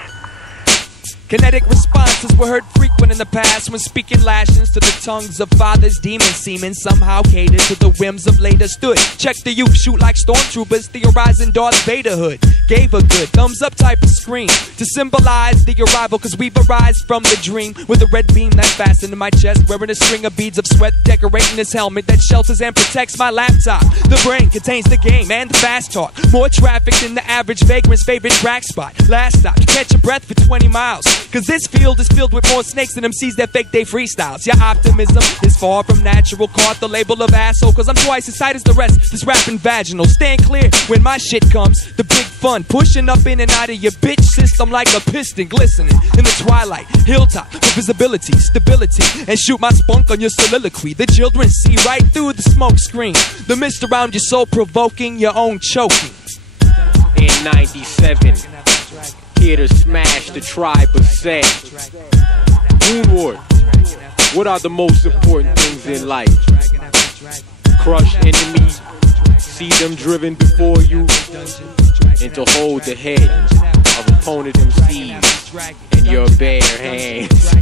Kinetic responses were heard frequent in the past when speaking lashings to the tongues of fathers, demons, seeming somehow catered to the whims of later stood. Check the youth, shoot like stormtroopers, theorizing Darth Vaderhood. Gave a good thumbs up type of scream to symbolize the arrival, cause we've arisen from the dream with a red beam that's fastened to my chest, wearing a string of beads of sweat, decorating this helmet that shelters and protects my laptop. The brain contains the game and the fast talk, more traffic than the average vagrant's favorite crack spot. Last stop, to catch your breath for 20 miles. Cause this field is filled with more snakes than MCs that fake they freestyles. Your optimism is far from natural. Caught the label of asshole, cause I'm twice as tight as the rest. This rapping vaginal. Stand clear when my shit comes. The big fun, pushing up in and out of your bitch system like a piston glistening in the twilight. Hilltop for visibility, stability, and shoot my spunk on your soliloquy. The children see right through the smoke screen. The mist around you so provoking, your own choking. In 97, here to smash the tribe of Se7en. Moonward, what are the most important things in life? Crush enemies, see them driven before you, and to hold the head of opponent MCs in your bare hands.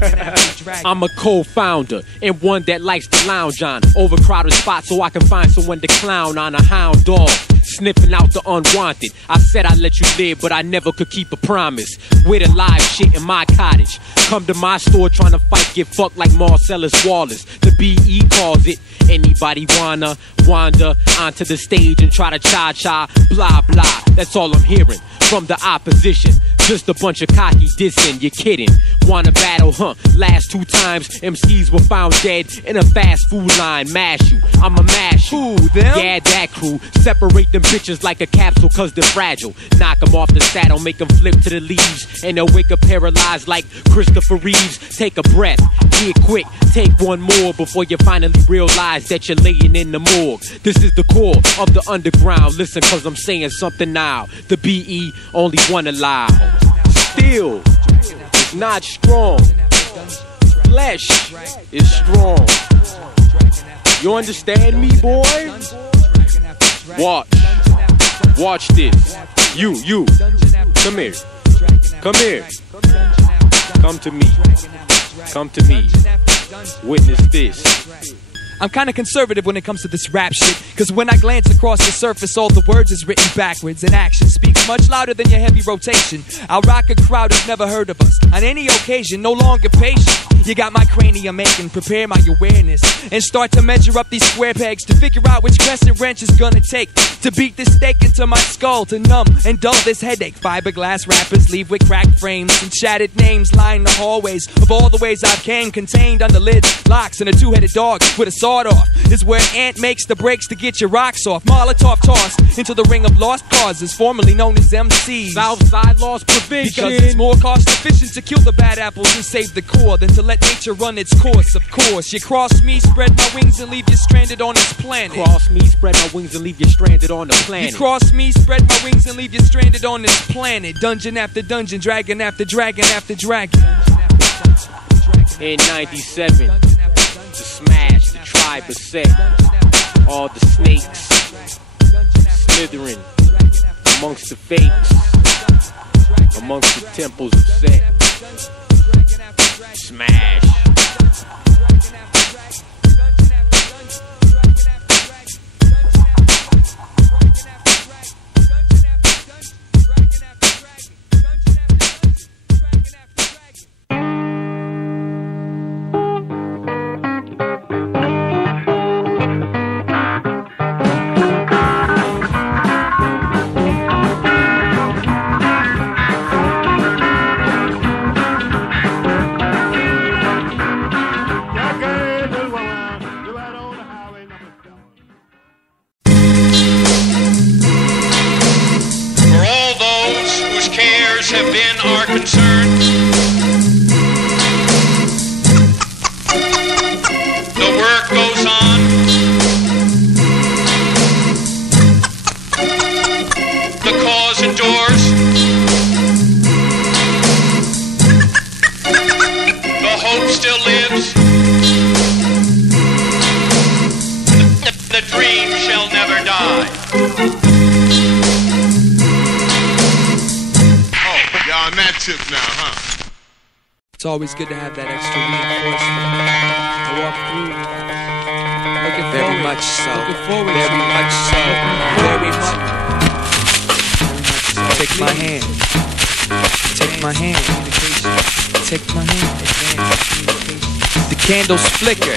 I'm a co-founder and one that likes to lounge on overcrowded spots so I can find someone to clown on. A hound dog sniffing out the unwanted. I said I'd let you live, but I never could keep a promise. With a live shit in my cottage. Come to my store trying to fight, get fucked like Marcellus Wallace. The BE calls it. Anybody wanna wander onto the stage and try to cha-cha, blah blah. That's all I'm hearing from the opposition. Just a bunch of cocky dissing, you're kidding. Wanna battle, huh? Last 2 times, MCs were found dead in a fast food line. Mash you, I'ma mash you. Who, them? Yeah, that crew. Separate them bitches like a capsule cause they're fragile. Knock them off the saddle, make them flip to the leaves. And they'll wake up paralyzed like Christopher Reeves. Take a breath, get quick, take one more before you finally realize that you're laying in the morgue. This is the core of the underground. Listen cause I'm saying something now. The BE only one alive. Still, it's not strong. Flesh is strong. You understand me, boy? Watch this. You, come here. Come here. Come to me. Witness this. I'm kinda conservative when it comes to this rap shit, cause when I glance across the surface all the words is written backwards, and action speaks much louder than your heavy rotation. I'll rock a crowd who's never heard of us on any occasion, no longer patient. You got my cranium aching, prepare my awareness and start to measure up these square pegs to figure out which crescent wrench is gonna take to beat this stake into my skull, to numb and dull this headache. Fiberglass rappers leave with cracked frames and shattered names line the hallways of all the ways I've came, contained under lids, locks, and a 2-headed dog with a soul sawed off is where Ant makes the breaks to get your rocks off. Molotov tossed into the ring of lost causes, formerly known as MCs. Southside lost provision. Because it's more cost efficient to kill the bad apples and save the core than to let nature run its course. Of course, you cross me, spread my wings and leave you stranded on this planet. Cross me, spread my wings and leave you stranded on the planet. You cross me, spread my wings and leave you stranded on this planet. Dungeon after dungeon, dragon after dragon after dragon. In 97, to smash the tribe of Set. All the snakes slithering amongst the fakes, amongst the temples of Set. Smash. Have been our concern. The work goes on. The cause endures. The hope still lives. The dream shall never die. On that tip now, huh? It's always good to have that extra reinforcement. I walk through, looking very forward, much so. Looking forward, Very much so. very much. Take my hand. Take my hand. Take my hand. The candles flicker.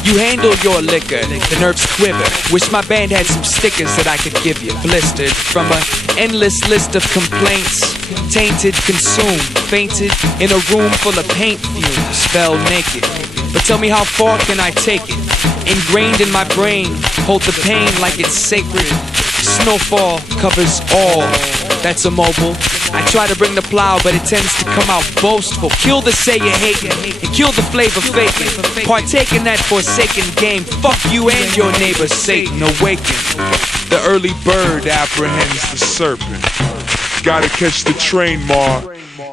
You handle your liquor, the nerves quiver. Wish my band had some stickers that I could give you. Blistered from an endless list of complaints. Tainted, consumed, fainted in a room full of paint fumes. Fell naked. But tell me, how far can I take it? Ingrained in my brain, hold the pain like it's sacred. Snowfall covers all that's immobile. I try to bring the plow, but it tends to come out boastful. Kill the say you hatin', and kill the flavor faking. Partake in that forsaken game. Fuck you and your neighbor Satan. Awaken. The early bird apprehends the serpent. Gotta catch the train, Ma.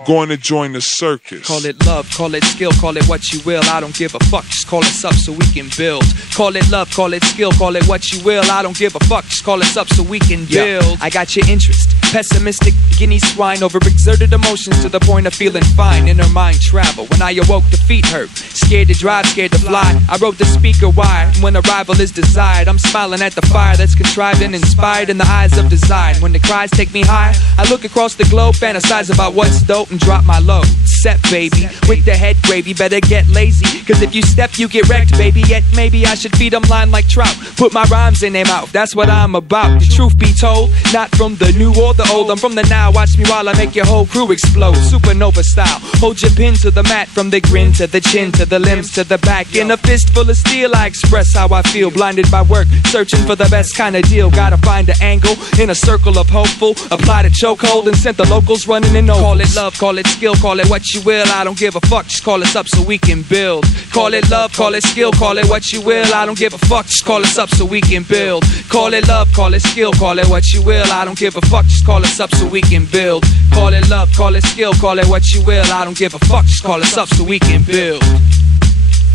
Going to join the circus. Call it love, call it skill, call it what you will. I don't give a fuck, just call us up so we can build. Call it love, call it skill, call it what you will. I don't give a fuck, just call us up so we can build. I got your interest. Pessimistic, guinea swine, overexerted emotions to the point of feeling fine. Inner mind travel. When I awoke, the feet hurt. Scared to drive, scared to fly. I wrote the speaker wide. When arrival is desired, I'm smiling at the fire that's contrived and inspired in the eyes of design. When the cries take me high, I look across the globe, fantasize about what's dope and drop my load. Set, baby, with the head gravy, better get lazy. Cause if you step, you get wrecked, baby. Yet maybe I should feed them line like trout. Put my rhymes in their mouth, that's what I'm about. The truth be told, not from the new or the old, I'm from the now. Watch me while I make your whole crew explode. Supernova style, hold your pin to the mat. From the grin to the chin to the limbs to the back. In a fistful of steel, I express how I feel. Blinded by work, searching for the best kind of deal. Gotta find an angle in a circle of hopeful. Apply the chokehold and sent the locals running in ovals. Call it love, call it skill, call it what you will. I don't give a fuck, just call us up so we can build. Call it love, call it skill, call it what you will. I don't give a fuck, just call us up so we can build. Call it love, call it skill, call it what you will. I don't give a fuck, just call us up so we can build. Call it love, call it skill, call it what you will. I don't give a fuck, just call us up so we can build.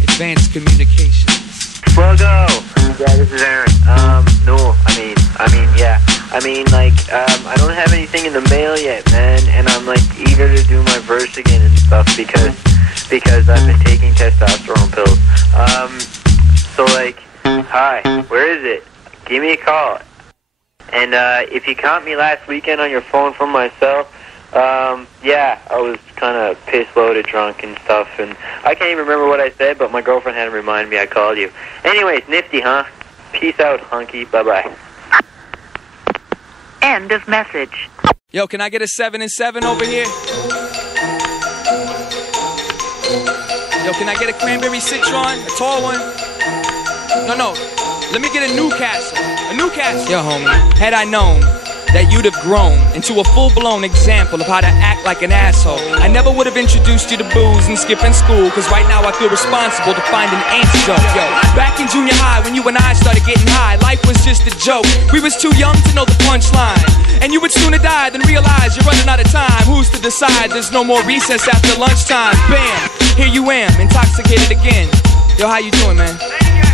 Advanced communications. Fuego! Yeah, this is Aaron. No, I don't have anything in the mail yet, man, and I'm like eager to do my verse again and stuff because I've been taking testosterone pills. Hi, where is it? Give me a call. And if you caught me last weekend on your phone from my cell, I was kind of piss-loaded drunk and stuff, and I can't even remember what I said, but my girlfriend had to remind me I called you. Anyways, nifty, huh? Peace out, hunky. Bye-bye. End of message. Yo, can I get a 7 and 7 over here? Yo, can I get a cranberry citron? A tall one? No. Let me get a Newcastle. A Newcastle. Yo, homie. Had I known that you'd have grown into a full-blown example of how to act like an asshole, I never would have introduced you to booze and skipping school, cause right now I feel responsible to find an antidote. Yo, back in junior high when you and I started getting high, life was just a joke. We was too young to know the punchline, and you would sooner die than realize you're running out of time. Who's to decide there's no more recess after lunchtime? Bam, here you am, intoxicated again. Yo, how you doing, man?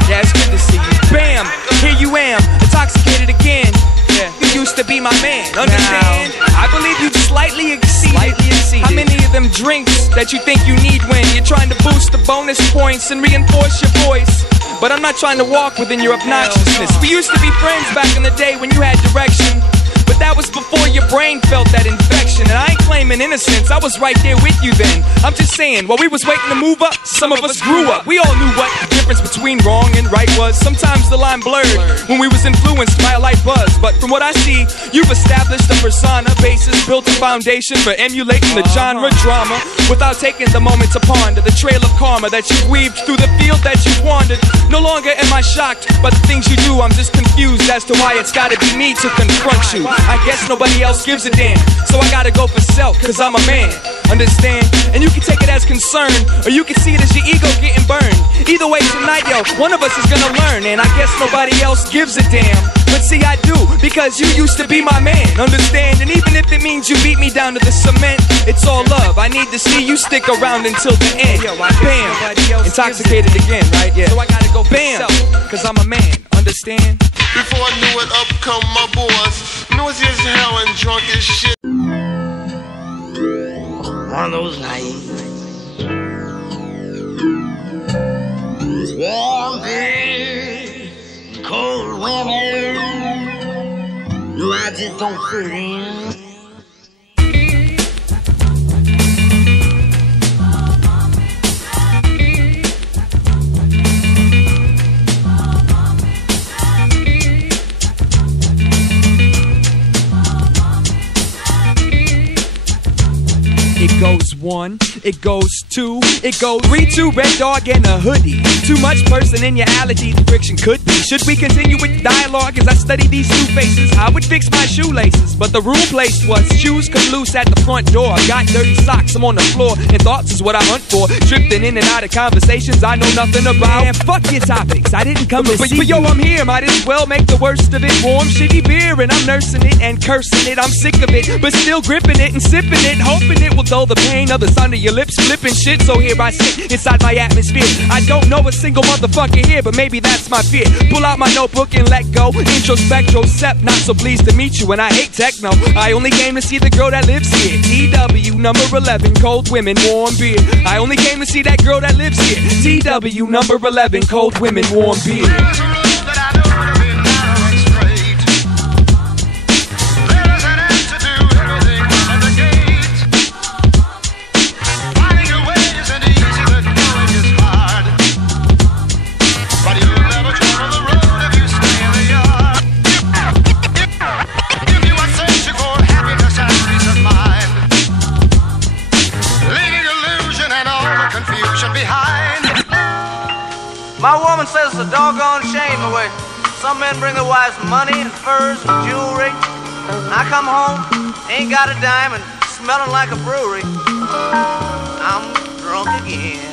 Yeah, it's good to see you. Bam, here you am, intoxicated again. Yeah. You used to be my man, understand? Now, I believe you slightly exceeded how many of them drinks that you think you need when you're trying to boost the bonus points and reinforce your voice. But I'm not trying to walk within your obnoxiousness. We used to be friends back in the day when you had direction, but that was before your brain felt that infection. And I ain't claiming innocence, I was right there with you then. I'm just saying, while we was waiting to move up, some of us grew up. We all knew what the difference between wrong and right was. Sometimes the line blurred when we was influenced by a light buzz. But from what I see, you've established a persona basis, built a foundation for emulating the genre drama, without taking the moment to ponder the trail of karma that you've weaved through the field that you've wandered. No longer am I shocked by the things you do, I'm just confused as to why it's gotta be me to confront you. I guess nobody else gives a damn, so I gotta go for self, cause I'm a man, understand? And you can take it as concern, or you can see it as your ego getting burned. Either way tonight, yo, one of us is gonna learn, and I guess nobody else gives a damn. But see, I do, because you used to be my man, understand? And even if it means you beat me down to the cement, it's all love. I need to see you stick around until the end. Bam, intoxicated again, right? Yeah. So I gotta go bam, cause I'm a man, understand? Before I knew it, up come my boys, noisy as hell and drunk as shit. One of those nights, warm days, cold weather. No, I just don't fit in. It goes 1, it goes 2, it goes 3, 2, red dog and a hoodie. Too much personality, the friction could be. Should we continue with the dialogue as I study these two faces? I would fix my shoelaces, but the rule placed was shoes come loose at the front door. Got dirty socks, I'm on the floor, and thoughts is what I hunt for. Drifting in and out of conversations I know nothing about. Man, fuck your topics, I didn't come to see you. But yo, I'm here, might as well make the worst of it. Warm, shitty beer, and I'm nursing it and cursing it. I'm sick of it, but still gripping it and sipping it, hoping it will dull the pain of the sound of your lips flipping shit. So here I sit inside my atmosphere. I don't know a single motherfucker here, but maybe that's my fear. Pull out my notebook and let go. Introspectrosep, not so pleased to meet you. And I hate techno. I only came to see the girl that lives here. TW number 11, cold women, warm beer. I only came to see that girl that lives here. TW number 11, cold women, warm beer. My woman says it's a doggone shame the way some men bring their wives money and furs and jewelry. I come home, ain't got a dime, and smelling like a brewery. I'm drunk again.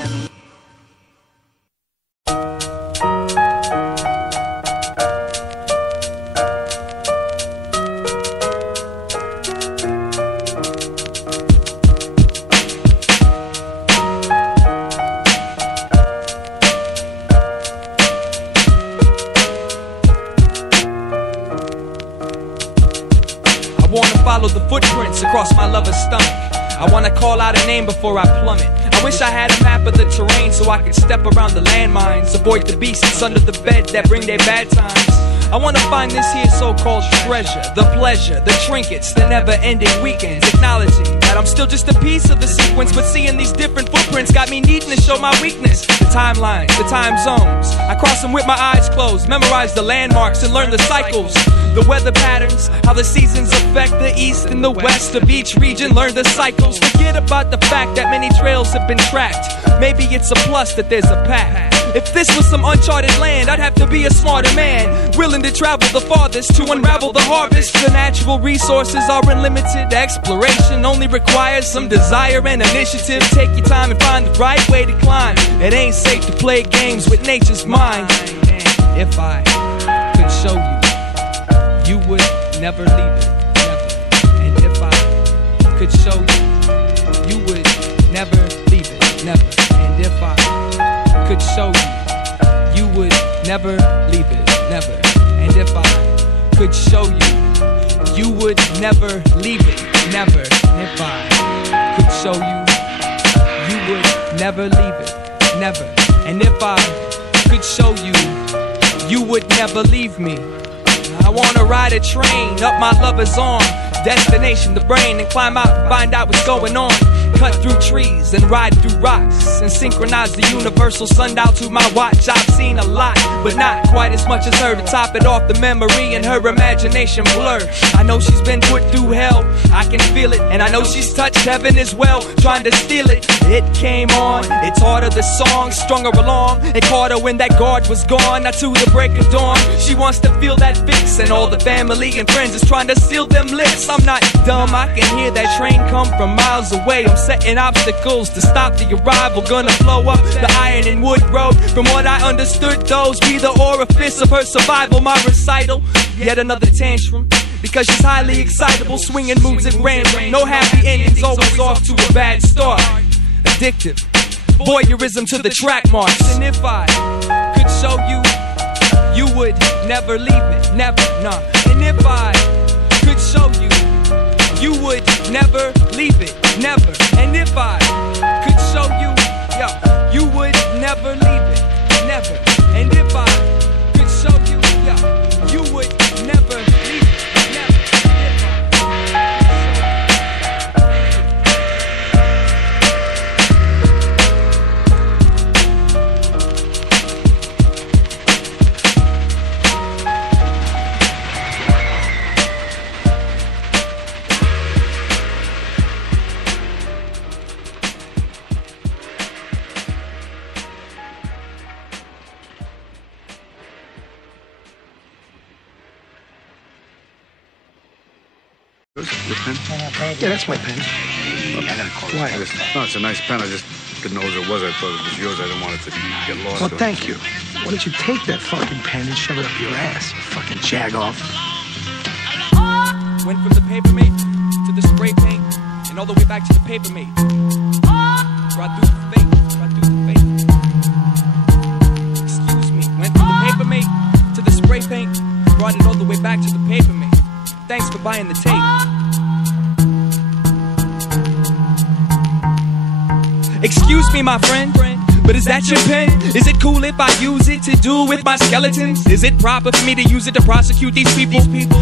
Follow the footprints across my lover's stomach. I wanna call out a name before I plummet. I wish I had a map of the terrain so I could step around the landmines, avoid the beasts under the bed that bring their bad times. I wanna find this here so-called treasure, the pleasure, the trinkets, the never-ending weekends, acknowledging that I'm still just a piece of the sequence, but seeing these different footprints got me needing to show my weakness. The timelines, the time zones, I cross them with my eyes closed, memorize the landmarks and learn the cycles, the weather patterns, how the seasons affect the east and the west of each region, learn the cycles, forget about the fact that many trails have been tracked. Maybe it's a plus that there's a path. If this was some uncharted land, I'd have to be a smarter man, willing to travel the farthest to unravel the harvest. The natural resources are unlimited. Exploration only requires some desire and initiative. Take your time and find the right way to climb. It ain't safe to play games with nature's mind. If I could show you, you would never leave it, never. And if I could show you, you would never leave it, never. And if I could show you, you would never leave it, never. And if I could show you, you would never leave it, never. And if I could show you, you would never leave it, never. And if I could show you, you would never leave me. I wanna ride a train up my lover's arm, destination the brain, and climb out and find out what's going on. Cut through trees and ride through rocks and synchronize the universal sundial to my watch. I've seen a lot, but not quite as much as her. To top it off, the memory and her imagination blur. I know she's been put through hell, I can feel it. And I know she's touched heaven as well, trying to steal it. It came on, it taught her the song, strung her along. It caught her when that guard was gone, not to the break of dawn. She wants to feel that fix, and all the family and friends is trying to seal them lips. I'm not dumb, I can hear that train come from miles away. I'm setting obstacles to stop the arrival. Gonna blow up the iron and wood road. From what I understood, those be the orifice of her survival. My recital, yet another tantrum, because she's highly excitable, swinging moves at random. No happy endings, always off to a bad start. Addictive, voyeurism to the track marks. And if I could show you, you would never leave it, never, nah. And if I could show you, you would never leave it, never. And if I could show you, yo, you would never leave it, never. And if I could show you, yo, you would never leave it, never. Your pen? Yeah, that's my pen. Okay, I gotta call Why? No, it's a nice pen. I just didn't know what it was. I thought it was yours. I didn't want it to get lost. Well, thank you. Why don't you take that fucking pen and shove it up your ass, you fucking jag-off? Went from the paper mate to the spray paint, and all the way back to the paper mate. Right through the fake, right through the fake. Excuse me. Went from the paper mate to the spray paint, brought it all the way back to the paper mate. Thanks for buying the tape. Excuse me, my friend, but is that your pen? Is it cool if I use it to duel with my skeletons? Is it proper for me to use it to prosecute these people?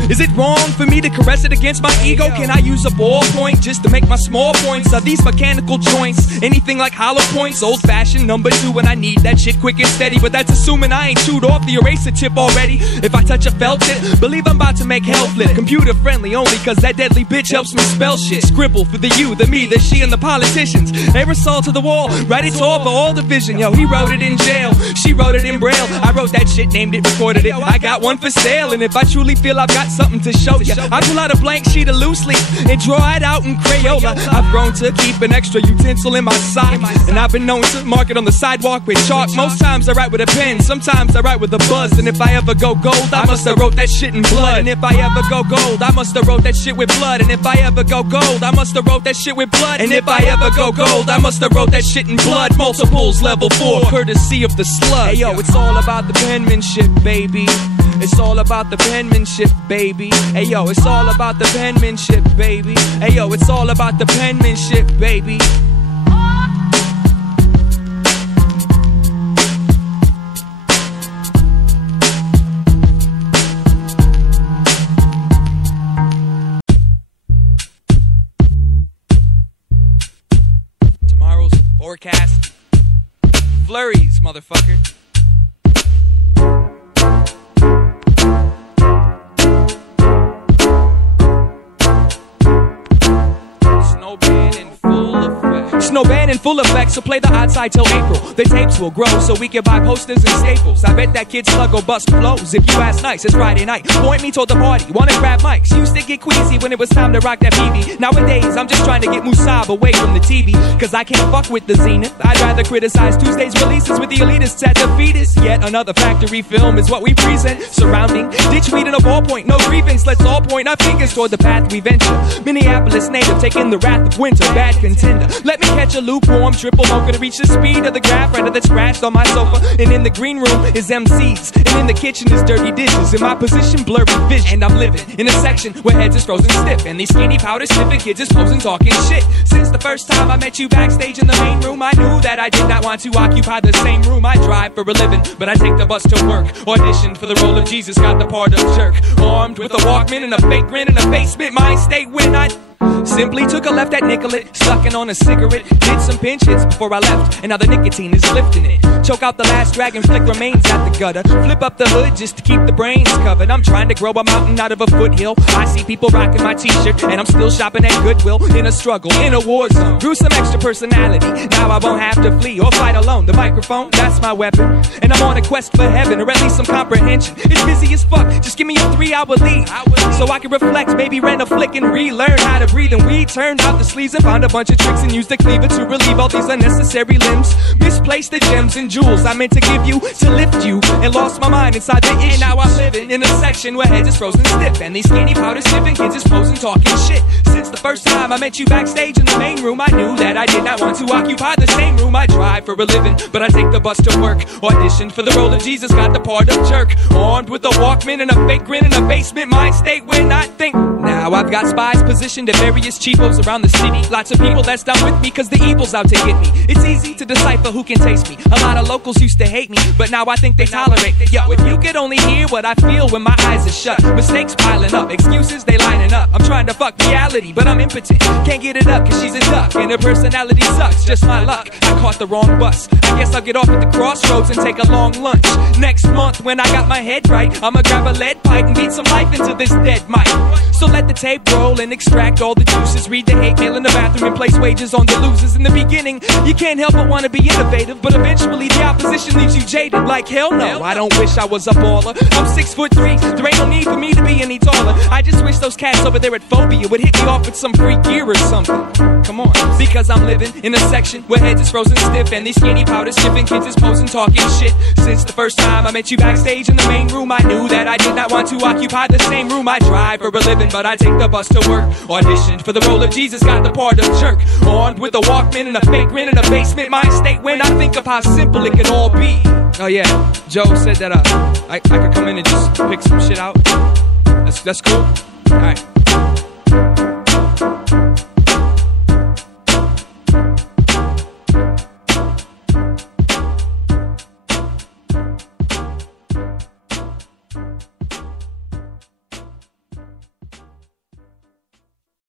Is it wrong for me to caress it against my ego? Can I use a ballpoint just to make my small points? Are these mechanical joints anything like hollow points? Old-fashioned number 2 when I need that shit quick and steady. But that's assuming I ain't chewed off the eraser tip already. If I touch a felt tip, believe I'm about to make hell flip. Computer friendly only cause that deadly bitch helps me spell shit. Scribble for the you, the me, the she, and the politicians. Aerosol to the wall, write it all for all the vision. Yo, he wrote it in jail, she wrote it in braille. I wrote that shit, named it, recorded it. I got one for sale, and if I truly feel I've got something to show ya, I pull out a blank sheet of loose leaf and draw it out in Crayola. I've grown to keep an extra utensil in my sock, and I've been known to mark it on the sidewalk with chalk. Most times I write with a pen, sometimes I write with a buzz. And if I ever go gold, I must have wrote that shit in blood. And if I ever go gold, I must have wrote that shit with blood. And if I ever go gold, I must have wrote that shit with blood. And if I ever go gold, I must have wrote that shit in blood. Multiples, level 4, courtesy of the slug. Hey yo, it's all about the penmanship, baby. It's all about the penmanship, baby. Hey yo, it's all about the penmanship, baby. Hey yo, it's all about the penmanship, baby. Tomorrow's forecast. Flurries, motherfucker. no ban in full effect, so play the odd side till April. The tapes will grow so we can buy posters and staples. I bet that kid slug will bust flows. If you ask nice, it's Friday night. Point me toward the party, wanna grab mics. Used to get queasy when it was time to rock that BB. Nowadays, I'm just trying to get Musab away from the TV. Cause I can't fuck with the Zenith. I'd rather criticize Tuesday's releases with the elitists at the fetus. Yet another factory film is what we present. Surrounding, ditch weed in a ballpoint, no grievance. Let's all point our fingers toward the path we venture. Minneapolis native, taking the wrath of winter. Bad contender. Let me catch a lukewarm triple. Not gonna reach the speed of the graph writer that's scratched on my sofa. And in the green room is MCs. And in the kitchen is dirty dishes. In my position, blurry vision. And I'm living in a section where heads is frozen stiff. And these skinny powder sniffing kids is posing talking shit. Since the first time I met you backstage in the main room, I knew that I did not want to occupy the same room. I drive for a living, but I take the bus to work. Auditioned for the role of Jesus, got the part of jerk. Armed with a Walkman and a fake grin in a basement mind state when I simply took a left at Nicolette, sucking on a cigarette, did some pinch hits before I left, and now the nicotine is lifting it. Choke out the last dragon, flick remains at the gutter, flip up the hood just to keep the brains covered. I'm trying to grow a mountain out of a foothill. I see people rocking my t-shirt, and I'm still shopping at Goodwill. In a struggle, in a war zone, grew some extra personality. Now I won't have to flee or fight alone. The microphone, that's my weapon, and I'm on a quest for heaven, or at least some comprehension. It's busy as fuck, just give me a 3-hour leave, so I can reflect, maybe rent a flick and relearn how to breathe. And we turned out the sleeves and found a bunch of tricks and used the cleaver to relieve all these unnecessary limbs. Misplaced the gems and jewels I meant to give you, to lift you, and lost my mind inside the issue. And now I'm living in a section where heads is frozen stiff, and these skinny powder sniffing kids is posing talking shit. Since the first time I met you backstage in the main room, I knew that I did not want to occupy the same room. I drive for a living, but I take the bus to work. Auditioned for the role of Jesus, got the part of jerk. Armed with a Walkman and a fake grin in a basement mind state when I think. Now I've got spies positioned at various cheapos around the city. Lots of people that's down with me cause the evil's out to get me. It's easy to decipher who can taste me. A lot of locals used to hate me, but now I think they tolerate me. Yo, if you could only hear what I feel when my eyes are shut. Mistakes piling up, excuses they lining up. I'm trying to fuck reality, but I'm impotent. Can't get it up cause she's a duck, and her personality sucks, just my luck. I caught the wrong bus. I guess I'll get off at the crossroads and take a long lunch. Next month when I got my head right, I'ma grab a lead pipe and beat some life into this dead mic. So let the tape roll and extract all the juices. Read the hate mail in the bathroom and place wages on the losers. In the beginning, you can't help but want to be innovative, but eventually the opposition leaves you jaded. Like hell no, I don't wish I was a baller. I'm 6'3", there ain't no need for me to be any taller. I just wish those cats over there at Phobia would hit me off with some free gear or something. Come on, because I'm living in a section where heads is frozen stiff, and these skinny powder sniffing kids is posing talking shit. Since the first time I met you backstage in the main room, I knew that I did not want to occupy the same room. I drive for a living, but I take the bus to work. Auditioned for the role of Jesus, got the part of jerk. Armed with a Walkman and a fake grin in a basement mind state when I think of how simple it could all be. Oh yeah, Joe said that I could come in and just pick some shit out. That's cool. Alright.